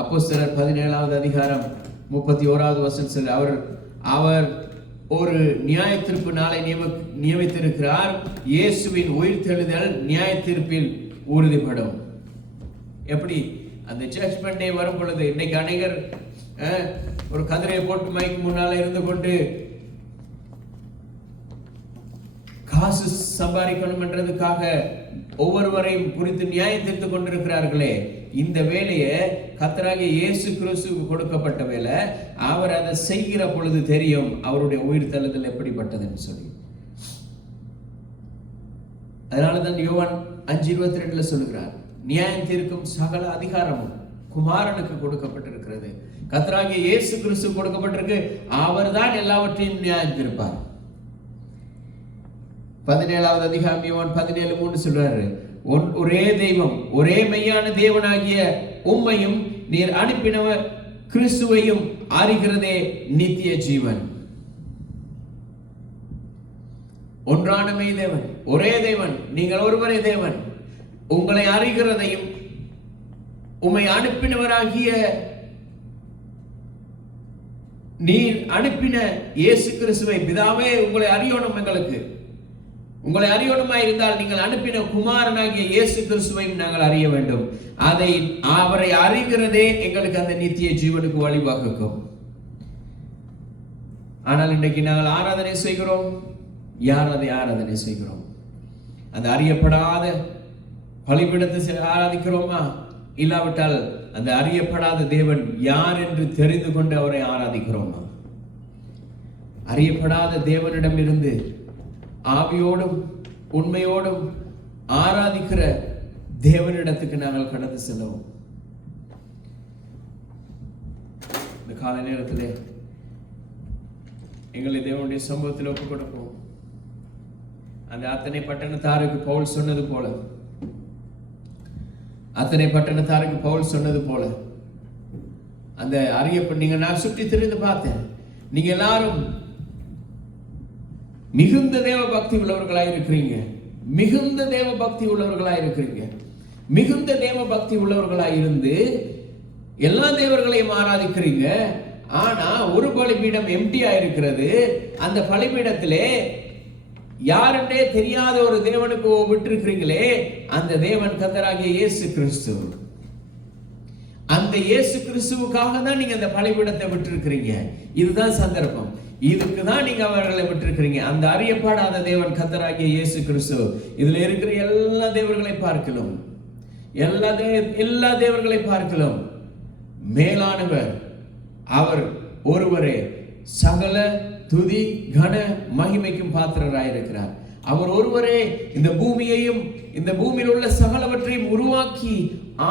அப்போஸ்தலர் 17வது அதிகாரம் 31வது வசனம், அவர் ஒரு நியாய தீர்ப்பு நாளை நியமித்திருக்கிறார். இயேசுவின் உயிர் தெழுதல் நியாய தீர்ப்பில் உறுதிப்படும். எப்படி அந்த ஜட்ஜ்மெண்ட் டே வரும் பொழுது, இன்னைக்கு அநேகர் ஒரு கதிரையை போட்டு மைக்கு முன்னால இருந்து கொண்டு காசு சம்பாதிக்கணும் என்றதுக்காக ஒவ்வொருவரையும் குறித்து நியாயம் தீர்த்து கொண்டிருக்கிறார்களே, இந்த வேலையை கர்த்தராகிய இயேசு கிறிஸ்துவுக்கு கொடுக்கப்பட்ட வேலை. அவர் அதை செய்கிற பொழுது தெரியும் அவருடைய உயிர் தள்ளுதல் எப்படிப்பட்டதுன்னு சொல்லி. அதனாலதான் யோவான் 5:22 சொல்லுகிறார், நியாயம் தீர்க்கும் சகல அதிகாரமும் குமாரனுக்கு கொடுக்கப்பட்டிருக்கிறது. கர்த்தராகிய இயேசு கிறிஸ்து கொடுக்கப்பட்டிருக்கு. அவர் தான் எல்லாவற்றையும் நியாயம் தீர்ப்பார். 17வது அதிகாரம் யோவான் 17:3 சொல்றாரு, ஒரே தெய்வம், ஒரே மெய்யான தேவனாகிய உம்மையும் நீர் அனுப்பினவர் கிறிஸ்துவையும் அறிகிறதே நித்திய ஜீவன். ஒன்றான மெய் தேவன், ஒரே தேவன், நீங்கள் ஒருவரே தேவன். உங்களை அறிகிறதையும் உம்மை அனுப்பினவராகிய நீர் அனுப்பின இயேசு கிறிஸ்துவை, பிதாவே உங்களை அறியணும், எங்களுக்கு உங்களை அறியணுமாய் இருந்தால் நீங்கள் அனுப்பின குமாரனாகிய இயேசு கிறிஸ்துவையும் நாங்கள் அறிய வேண்டும். அவரை அறிகிறதே எங்களுக்கு அந்த நித்திய ஜீவனுக்கு வழிவகுக்கும். ஆனால் இன்றைக்கு நாங்கள் ஆராதனை செய்கிறோம். யார் அதை ஆராதனை செய்கிறோம்? அந்த அறியப்படாத பலிபீடத்தை ஆராதிக்கிறோமா? இல்லாவிட்டால் அந்த அறியப்படாத தேவன் யார் என்று தெரிந்து கொண்டு அவரை ஆராதிக்கிறோமா? அறியப்படாத தேவனிடம் இருந்து ஆவியோடும் உண்மையோடும் ஆராதிக்கிற தேவனிடத்துக்கு நாங்கள் கடந்து செல்வோம். இந்த கால நேரத்தில் எங்களை தேவனுடைய சமூகத்தில் ஒப்புக் கொடுப்போம். அந்த அத்தனை பட்டணத்தாருக்கு பவுல் சொன்னது போல, அந்த நீங்க நான் சுற்றி திரிந்து பார்த்தேன். நீங்க எல்லாரும் மிகுந்த தேவ பக்தி உள்ளவர்களாய் இருக்கிறீங்க. மிகுந்த தேவ பக்தி உள்ளவர்களாய் இருந்து எல்லா தேவர்களையும் ஆராதிக்கிறீங்க. ஆனா ஒரு பலிபீடம் எம்டியா இருக்கிறது. அந்த பலிபீடத்திலே யாருன்னே தெரியாத ஒரு தேவனுக்கு விட்டிருக்கிறீங்களே, அந்த தேவன் கர்த்தராகிய இயேசு கிறிஸ்து. அந்த இயேசு கிறிஸ்துவுக்காக தான் நீங்க அந்த பலிபீடத்தை விட்டிருக்கிறீங்க. இதுதான் சந்தர்ப்பம். இதுக்கு தான் நீங்க அவர்களை விட்டிருக்கிறீங்க. அந்த அறியப்படாத தேவன் கர்த்தராகிய இயேசு கிறிஸ்து. இதுல இருக்கிற எல்லா தேவர்களை பார்க்கலாம், எல்லா தேவர்களை பார்க்கலாம் மேலானவர் அவர் ஒருவரே. சகல துதி கன மகிமைக்கும் பாத்திரராயிருக்கிறார். அவர் ஒருவரே இந்த பூமியையும் இந்த பூமியில் உள்ள சகலவற்றையும் உருவாக்கி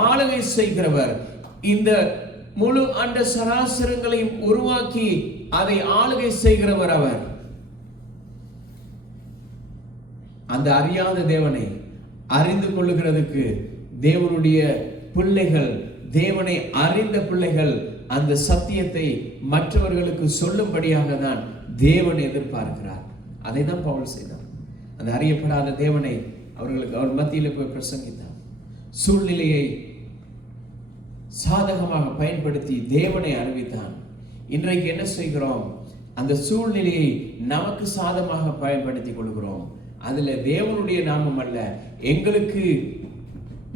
ஆளுகை செய்கிறவர். இந்த முழு அண்ட சராசரங்களையும் உருவாக்கி அதை ஆளுகை செய்கிறவர் அவர். அந்த அறியாத தேவனை அறிந்து கொள்ளுகிறதுக்கு தேவனுடைய பிள்ளைகள், தேவனை அறிந்த பிள்ளைகள் அந்த சத்தியத்தை மற்றவர்களுக்கு சொல்லும்படியாக தான் தேவன் எதிர்பார்க்கிறார். அதை தான் பவுல் செய்தார். அந்த அறியப்படாத தேவனை அவர் மத்தியில் போய் பிரசங்கித்தார். சூழ்நிலையை சாதகமாக பயன்படுத்தி தேவனை அறிவித்தான். இன்றைக்கு என்ன செய்கிறோம்? அந்த சூழ்நிலையை நமக்கு சாதகமாக பயன்படுத்திக் கொள்கிறோம். அதுல தேவனுடைய நாமம் அல்ல, எங்களுக்கு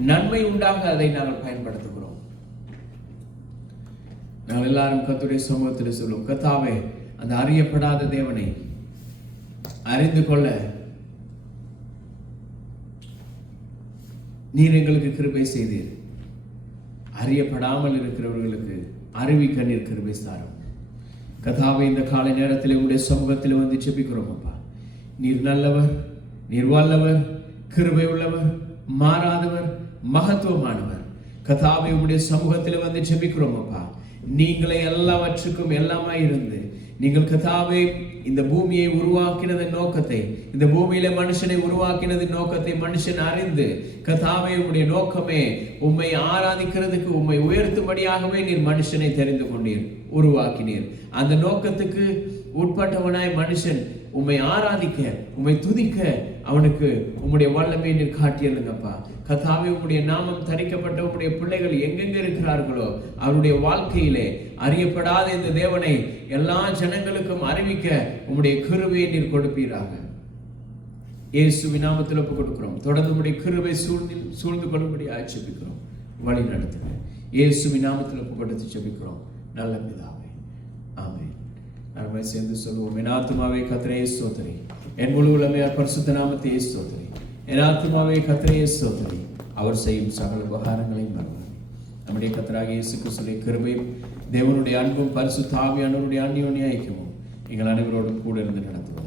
நன்மை உண்டாக அதை நாங்கள் பயன்படுத்துகிறோம். நாங்கள் எல்லாரும் கர்த்தருடைய சமூகத்தில் சொல்லுவோம், கர்த்தாவே அந்த அறியப்படாத தேவனை அறிந்து கொள்ள நீர் எங்களுக்கு கிருபை செய்தீர். அறியப்படாமல் இருக்கிறவர்களுக்கு அறிவிக்க நீர் கிருபை தாரும். கர்த்தாவே இந்த காலை நேரத்தில் உங்களுடைய சமூகத்தில் வந்து ஜெபிக்கிறோம் அப்பா. நீர் நல்லவர், நீர் வல்லவர், கிருபை உள்ளவர், மாறாதவர், மகத்துவமானவர். கர்த்தாவே உங்களுடைய சமூகத்தில் வந்து ஜெபிக்கிறோம் அப்பா. நீங்களே எல்லாவற்றுக்கும் எல்லாமா இருந்து நீங்கள் கர்த்தாவே இந்த பூமியை உருவாக்கினதின் நோக்கத்தை, இந்த பூமியில மனுஷனை உருவாக்கினதின் நோக்கத்தை மனுஷன் அறிந்து கர்த்தாவே உம்முடைய நோக்கமே உம்மை ஆராதிக்கிறதுக்கு, உம்மை உயர்த்தும்படியாகவே நீர் மனுஷனை தெரிந்து கொண்டீர், உருவாக்கினீர். அந்த நோக்கத்துக்கு உட்பட்டவனாய் மனுஷன் உம்மை ஆராதிக்க, உம்மை துதிக்க அவனுக்கு உம்முடைய வல்லமையை நீர் காட்டியிருந்தப்பா. கர்த்தாவே உம்முடைய நாமம் தரிக்கப்பட்ட உம்முடைய பிள்ளைகள் எங்கெங்க இருக்கிறார்களோ அவருடைய வாழ்க்கையிலே அறியப்படாத இந்த தேவனை எல்லா ஜனங்களுக்கும் அறிவிக்க உம்முடைய கிருபையை நீர் கொடுப்பீராக. இயேசுவின் நாமத்தில் ஒப்புக் கொடுக்கிறோம். தொடர்ந்து உம்முடைய கிருபை சூழ்ந்து கொள்ளும்படி ஆட்சேபிக்கிறோம். வழி நடத்துங்க. இயேசுவின் நாமத்தில் ஒப்புக் கொடுத்து ஜெபிக்கிறோம் நல்ல பிதாவே, ஆமென். நாம சேர்ந்து சொல்லுவோம். என் ஆத்துமாவே கர்த்தரையே ஸ்தோத்திரி, என் முழு உள்ளமே பரிசுத்த நாமத்தையே ஸ்தோத்திரி. என் ஆத்துமாவே கர்த்தரையே ஸ்தோத்திரி, அவர் செய்யும் சகல உபகாரங்களையும் மறவாதே. நம்முடைய கர்த்தராகிய இயேசு கிறிஸ்துவின் கிருபையும் தேவனுடைய அன்பும் பரிசுத்த ஆவியானவருடைய அந்யோன்ய ஐக்கியமும் எங்கள் அனைவரோடும் கூட இருந்து நடத்துவோம்.